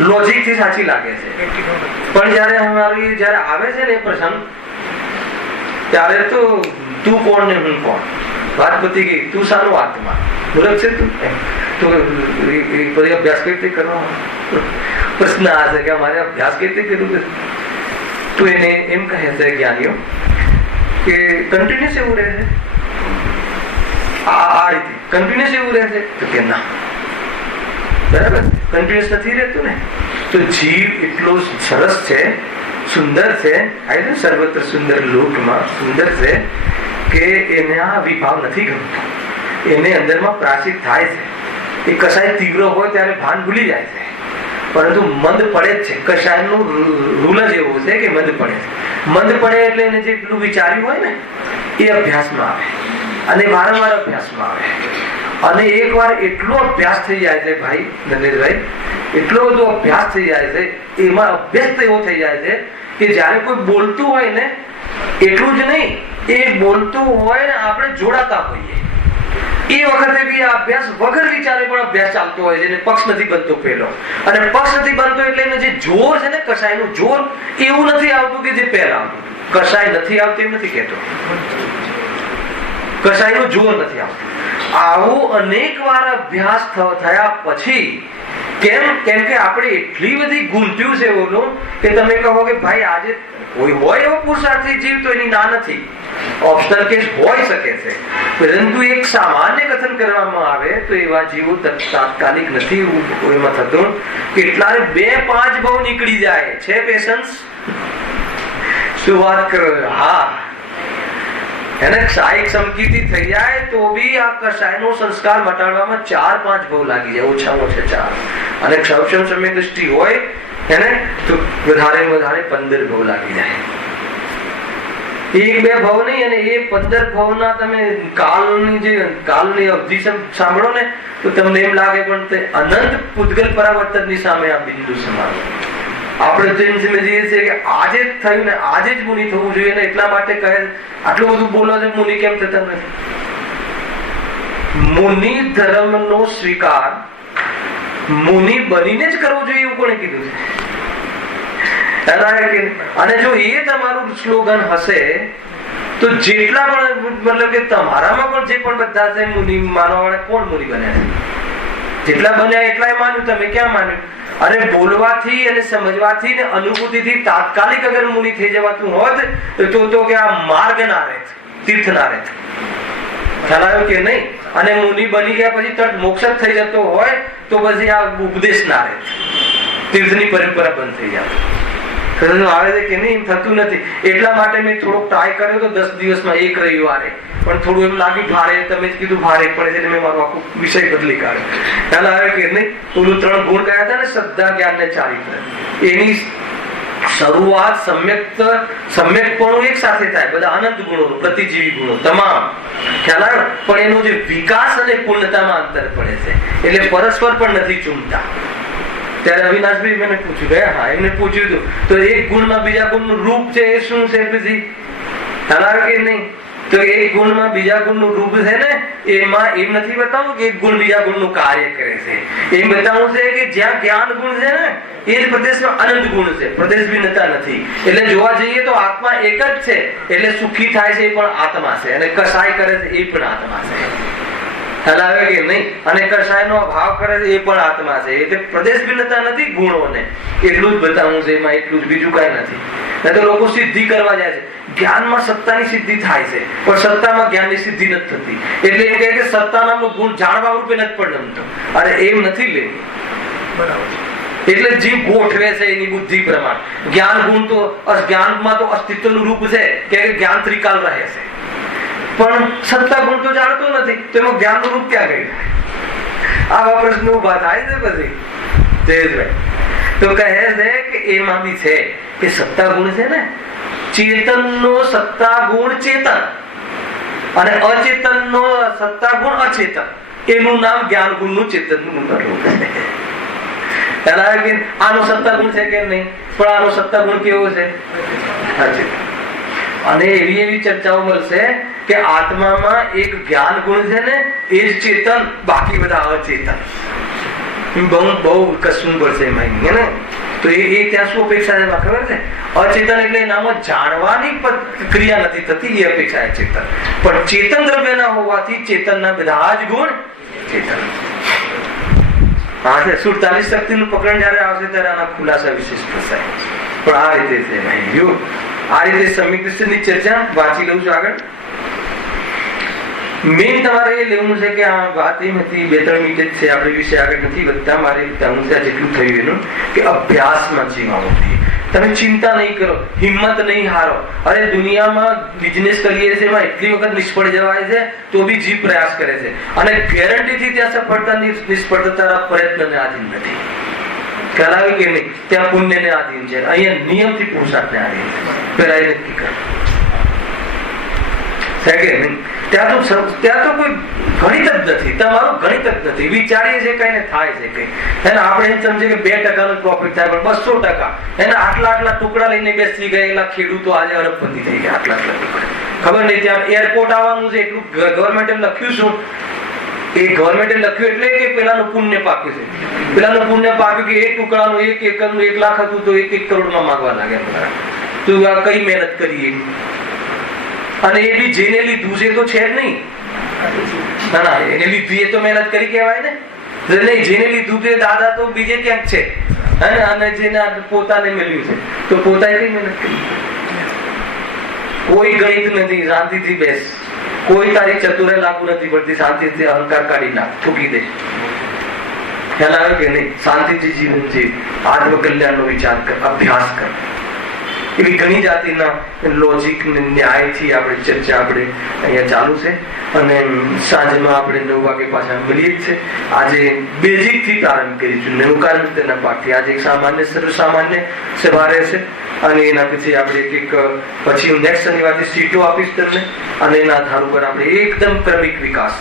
લોજિક થી સાચી લાગે છે, પણ જયારે અમારી જયારે આવે છે ને એ પ્રસંગ ત્યારે તો તું કોણ ને હું કોણ, વાત પતી ગઈ. તું સારો આત્મા મૂર્ખ છે તું, તો બધી અભ્યાસ કઈ રીતે કરવાનો? પ્રશ્ન આ છે કે અમારે અભ્યાસ કઈ રીતે કર્યું? તો એને એમ કહે છે જ્ઞાનીઓ કે કન્ટિન્યુઅસ એવું રહે છે, આ રીતે કન્ટિન્યુઅસ એવું રહે છે. તો કે ના, બરાબર કન્ટિન્યુઅસ નથી રહેતું ને. તો જીવ એટલો સરસ છે, સુંદર છે, સર્વત્ર સુંદર લોકમાં સુંદર છે કે એને આ વિભાવ નથી ગમતો. એને અંદરમાં પ્રાચિત થાય છે. એ કશાય તીવ્ર હોય ત્યારે ભાન ભૂલી જાય છે, પરંતુ મંદ પડે જ છે. કશાયનું રૂલ જ એવો છે કે મંદ પડે છે. મંદ પડે એટલે એને જે પેલું વિચાર્યું હોય ને એ અભ્યાસમાં આવે અને વારંવાર અભ્યાસમાં આવે. અને એકવાર એટલો અભ્યાસ થઈ જાય છે ભાઈ નરેશભાઈ, એટલો બધો અભ્યાસ થઈ જાય છે, એમાં અભ્યાસ એવો થઈ જાય છે કે જયારે કોઈ બોલતું હોય ને એટલું જ નહીં, એ બોલતું હોય ને આપણે જોડાતા હોઈએ. એ વખતે બી આ અભ્યાસ વગર વિચારે પણ અભ્યાસ ચાલતો હોય છે અને પક્ષ નથી બનતો પહેલો. અને પક્ષ નથી બનતો એટલે એને જે જોર છે ને કસાયનું જોર એવું નથી આવતું કે જે પહેલા આવતું. કસાય નથી આવતું એમ નથી કહેતો, કસાયનું જોર નથી આવતું. આવું અનેક વાર અભ્યાસ થયા પછી કેમ કે આપણે એટલી બધી ગુંટ્યું છે ઓલું કે તમે કહો કે ભાઈ આજે હોય એવો પુરુષાર્થી જીવ તો એની ના નથી, ઓપ્શનલ કેસ હોઈ શકે છે, પરંતુ એક સામાન્ય કથન કરવામાં આવે તો એવા જીવો તાત્કાલિક નથી એમાં થતું. કેટલાય 2-5 બહુ નીકળી જાય છે. પેશન્સ શું વાત કરો? હા, એને ક્ષાયિક સમકીર્તિ થઈ જાય તો બી આ કષાયનો સંસ્કાર મટાડવામાં 4-5 બહુ લાગી જાય, ઓછામાં ઓછા 4. અને ક્ષૌષમ સમય દૃષ્ટિ હોય એને તો વધારે 15 બહુ લાગી જાય. 1-2 ભાવ નહીં, અને એ 15 ભાવના તમે કાલની અવધિ સાંભળો ને તો તમને એમ લાગે પણ તે અનંત પૂતગલ પરાવર્તનની સામે આ બિંદુ સમાન. આપણે તો એમ સમજીએ છીએ કે આજે જ થયું ને આજે જ મુનિ થવું જોઈએ ને એટલા માટે કહે આટલું બધું બોલો છે મુનિ કેમ થતા નથી? મુનિ ધર્મનો સ્વીકાર મુનિ બનીને જ કરવો જોઈએ એવું કોણે કીધું છે? અને જો એ તમારું સ્લોગન હશે તો જેટલા પણ મતલબ કે તમારામાં પણ જે પણ બધા છે મુનિ માનવા વાળા કોણ મુનિ બન્યા છે? જેટલા બન્યા એટલા માન્યું. તમે ક્યાં માન્યું? અરે બોલવાથી અને સમજવાથી ને અનુભૂતિથી તાત્કાલિક અગર મુનિ થઈ જવાતું હોત તો કે આ માર્ગ ના રહેત, તીર્થ ના રહેત. ખ્યાલ આવ્યો કે નહીં? અને મુનિ બની ગયા પછી તરત મોક્ષ થઈ જતો હોય તો પછી આ ઉપદેશ ના રહેત, તીર્થની પરંપરા બંધ થઈ જાય. આવે છે કે નહીં? થતું નથી. એટલા માટે મેં થોડોક ટ્રાય કર્યો તો 10 દિવસમાં એક રવિવારે, પણ થોડું એમ લાગ્યું ભારે. તમે જ કીધું ભારે પડે છે, મેં મારો આખો વિષય બદલી કાઢ્યો. ખ્યાલ આવે કે નહીં? ઓલું 3 ગુણ કયા હતા ને? શ્રદ્ધા, જ્ઞાન ને ચારિત્ર. એની શરૂઆત સમ્યકપણું એક સાથે થાય, બધા અનંત ગુણો, પ્રતિજીવી ગુણો તમામ. ખ્યાલ આવ્યો? પણ એનો જે વિકાસ અને પૂર્ણતામાં અંતર પડે છે, એટલે પરસ્પર પણ નથી ચૂમતા. ત્યારે અવિનાશભાઈ મને પૂછ્યું ગયા, હા એમને પૂછ્યું હતું તો એક ગુણમાં બીજા ગુણનું રૂપ છે એ શું છે? પછી ખ્યાલ આવે કે નહીં? તો એક ગુણમાં બીજા ગુણનું રૂપ છે ને, એમાં એમ નથી બતાવું કે એક ગુણ બીજા ગુણનું કાર્ય કરે છે. એમ બતાવવું છે કે જ્યાં જ્ઞાન ગુણ છે ને એ જ પ્રદેશમાં અનંત ગુણ છે, પ્રદેશ ભિન્નતા નથી. એટલે જોવા જઈએ તો આત્મા એક જ છે. એટલે સુખી થાય છે એ પણ આત્મા છે, અને કસાય કરે છે એ પણ આત્મા છે. ખ્યાલ આવે કે નહીં? અને કસાયનો ભાવ કરે છે એ પણ આત્મા છે. એટલે પ્રદેશ ભિન્નતા નથી ગુણોને, એટલું જ બતાવવું છે એમાં, એટલું જ, બીજું કઈ નથી. નહીં તો લોકો સિદ્ધિ કરવા જાય છે. જ્ઞાનમાં સત્તાની સિદ્ધિ થાય છે પણ સત્તામાં જ્ઞાનની સિદ્ધિ નથી થતી. એટલે એમ કહે કે સત્તા નામનો ગુણ જાણવા રૂપે નથી પણ રમતો. અરે એમ નથી લેવું. બરાબર. એટલે જીવ ગોઠવે છે એની બુદ્ધિ પ્રમાણે. જ્ઞાન ગુણ તો જ્ઞાનમાં તો અસ્તિત્વનું રૂપ છે કે જ્ઞાન ત્રિકાલ રહે છે, પણ સત્તા ગુણ તો જાણતો નથી, તો એમાં જ્ઞાનનું રૂપ ક્યાં ગયું? આવા પ્રશ્નો ઉભા થાય છે. પછી જયેશભાઈ તો કહે છે કે એમાં બી છે કે સત્તા ગુણ છે ને, ચેતનનો સત્તા ગુણ ચેતન અને અચેતનનો સત્તા ગુણ અચેતન. એનું નામ જ્ઞાન ગુણનું ચેતનનું રૂપ છે. આનો સત્તા ગુણ છે કે નહીં? પણ આનો સત્તા ગુણ કેવો છે? અચેતન. અને એવી ચર્ચાઓ મળશે કે આત્મામાં એક જ્ઞાન ગુણ છે ને એ જ ચેતન, બાકી બધા અચેતન. બહુ કશું પડશે એમાં ને. તો એ ત્યાં શું અપેક્ષા છે ખબર છે? અચેતન એટલે એનામાં જાણવાની ક્રિયા નથી થતી, એ અપેક્ષા છે ચેતન. પણ ચેતન દ્રવ્ય ના હોવાથી ચેતનના બધા જ ગુણ ચેતન. હા, 47 શક્તિનું પકડ જયારે આવશે ત્યારે આના ખુલાસા વિશેષ થશે. પણ આ રીતે છે ભાઈ, આ રીતે સમીકૃષ્ણની ચર્ચા વાંચી લઉં છું આગળ. મેન તમારે એ લેવું છે કે આ વાત એમ હતી, 2-3 મિનિટ છે, આપણે વિશે આગળ નથી વધતા. મારે જેટલું થયું એનું કે અભ્યાસમાં જીવવાનું જોઈએ. તમે ચિંતા નહીં કરો, હિંમત નહીં હારો. અરે દુનિયામાં બિઝનેસ કરીએ છીએ એમાં એટલી વખત નિષ્ફળ જવાય છે તો બી જીવ પ્રયાસ કરે છે, અને ગેરંટીથી ત્યાં સફળતા નિષ્ફળતા પ્રયત્નને આધીન નથી. ખ્યાલ આવે કે નહીં? ત્યાં પુણ્યને આધીન છે, અહીંયા નિયમથી પુરુષાર્થને આધીન છે. પેલા એ નક્કી કરો કે નહીં? ત્યાં તો કોઈ ગણિત જ નથી, તમારું ગણિત જ નથી. વિચારીએ છે કઈ ને થાય છે કઈ. એને આપણે એમ સમજીએ કે 2% નો પ્રોફિટ થાય, પણ 200%. એને આટલા ટુકડા લઈને બેસી ગયેલા ખેડૂતો આજે અરબપતિ થઈ ગયા. આટલા ટુકડા ખબર નહીં. ત્યાં એરપોર્ટ આવવાનું છે એટલું ગવર્મેન્ટે લખ્યું શું એ ગવર્મેન્ટે લખ્યું એટલે કે પેલાનું પુણ્ય પાક્યું છે. પેલાનું પુણ્ય પાક્યું કે એક ટુકડાનું 1 એકરનું 1 લાખ હતું તો 1 કરોડમાં માંગવા લાગ્યા. તું આ કઈ મહેનત કરી? અને એ બી જેને લીધું છે તો છે જ નહીં. ના, એને લીધી એ તો મહેનત કરી કહેવાય ને. નહીં, જેને લીધું તે દાદા તો બીજે ક્યાંક છે, અને જેને પોતાને મળ્યું છે તો પોતાએ કઈ મહેનત કરી? કોઈ ગણિત નથી, શાંતિથી બેસ. કોઈ તારી ચતુરે લાગુ નથી પડતી, શાંતિથી અહંકાર કાઢી નાખ, ઠૂકી દે. ખ્યાલ આવે કે નહીં? શાંતિથી જીવન જીવ, આત્મ કલ્યાણનો વિચાર કર, અભ્યાસ કર. એવી ઘણી જાતિના લોજિક ન્યાયથી આપણે ચર્ચા આપણે અહીંયા ચાલુ છે. અને સાંજમાં આપણે 9 વાગે પાછા મળીએ જ છે. આજે બેઝિક થી પ્રારંભ કરીશું, નિર્વિકાર મુક્તના પાઠથી. આજે એક સામાન્ય સર્વસામાન્ય સભા રહેશે, અને એના પછી આપણે એક પછી હું નેક્સ્ટ શનિવારથી સીટો આપીશ તમને, અને એના આધાર ઉપર આપણે એકદમ ક્રમિક વિકાસ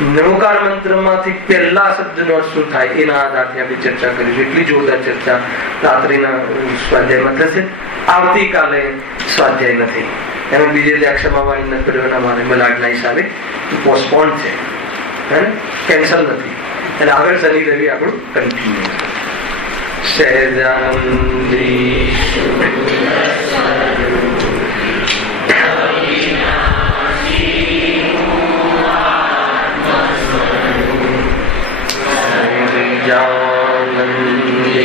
નવકાર મંત્રમાંથી પહેલા શબ્દનો અર્થ શું થાય એના આધારથી આપણે ચર્ચા કરીશું. એટલી જોરદાર ચર્ચા રાત્રિના સ્વાધ્યાયમાં થશે. આવતીકાલે સ્વાધ્યાય નથી, એમ બીજે ક્ષમાવાણી ન કર્યો મારે મલાડના હિસાબે પોસ્ટપોન છે, હે ને, કેન્સલ નથી. એટલે આગળ શનિ રવિ આપણું કન્ટિન્યુ. સહેજાનંદી Janandi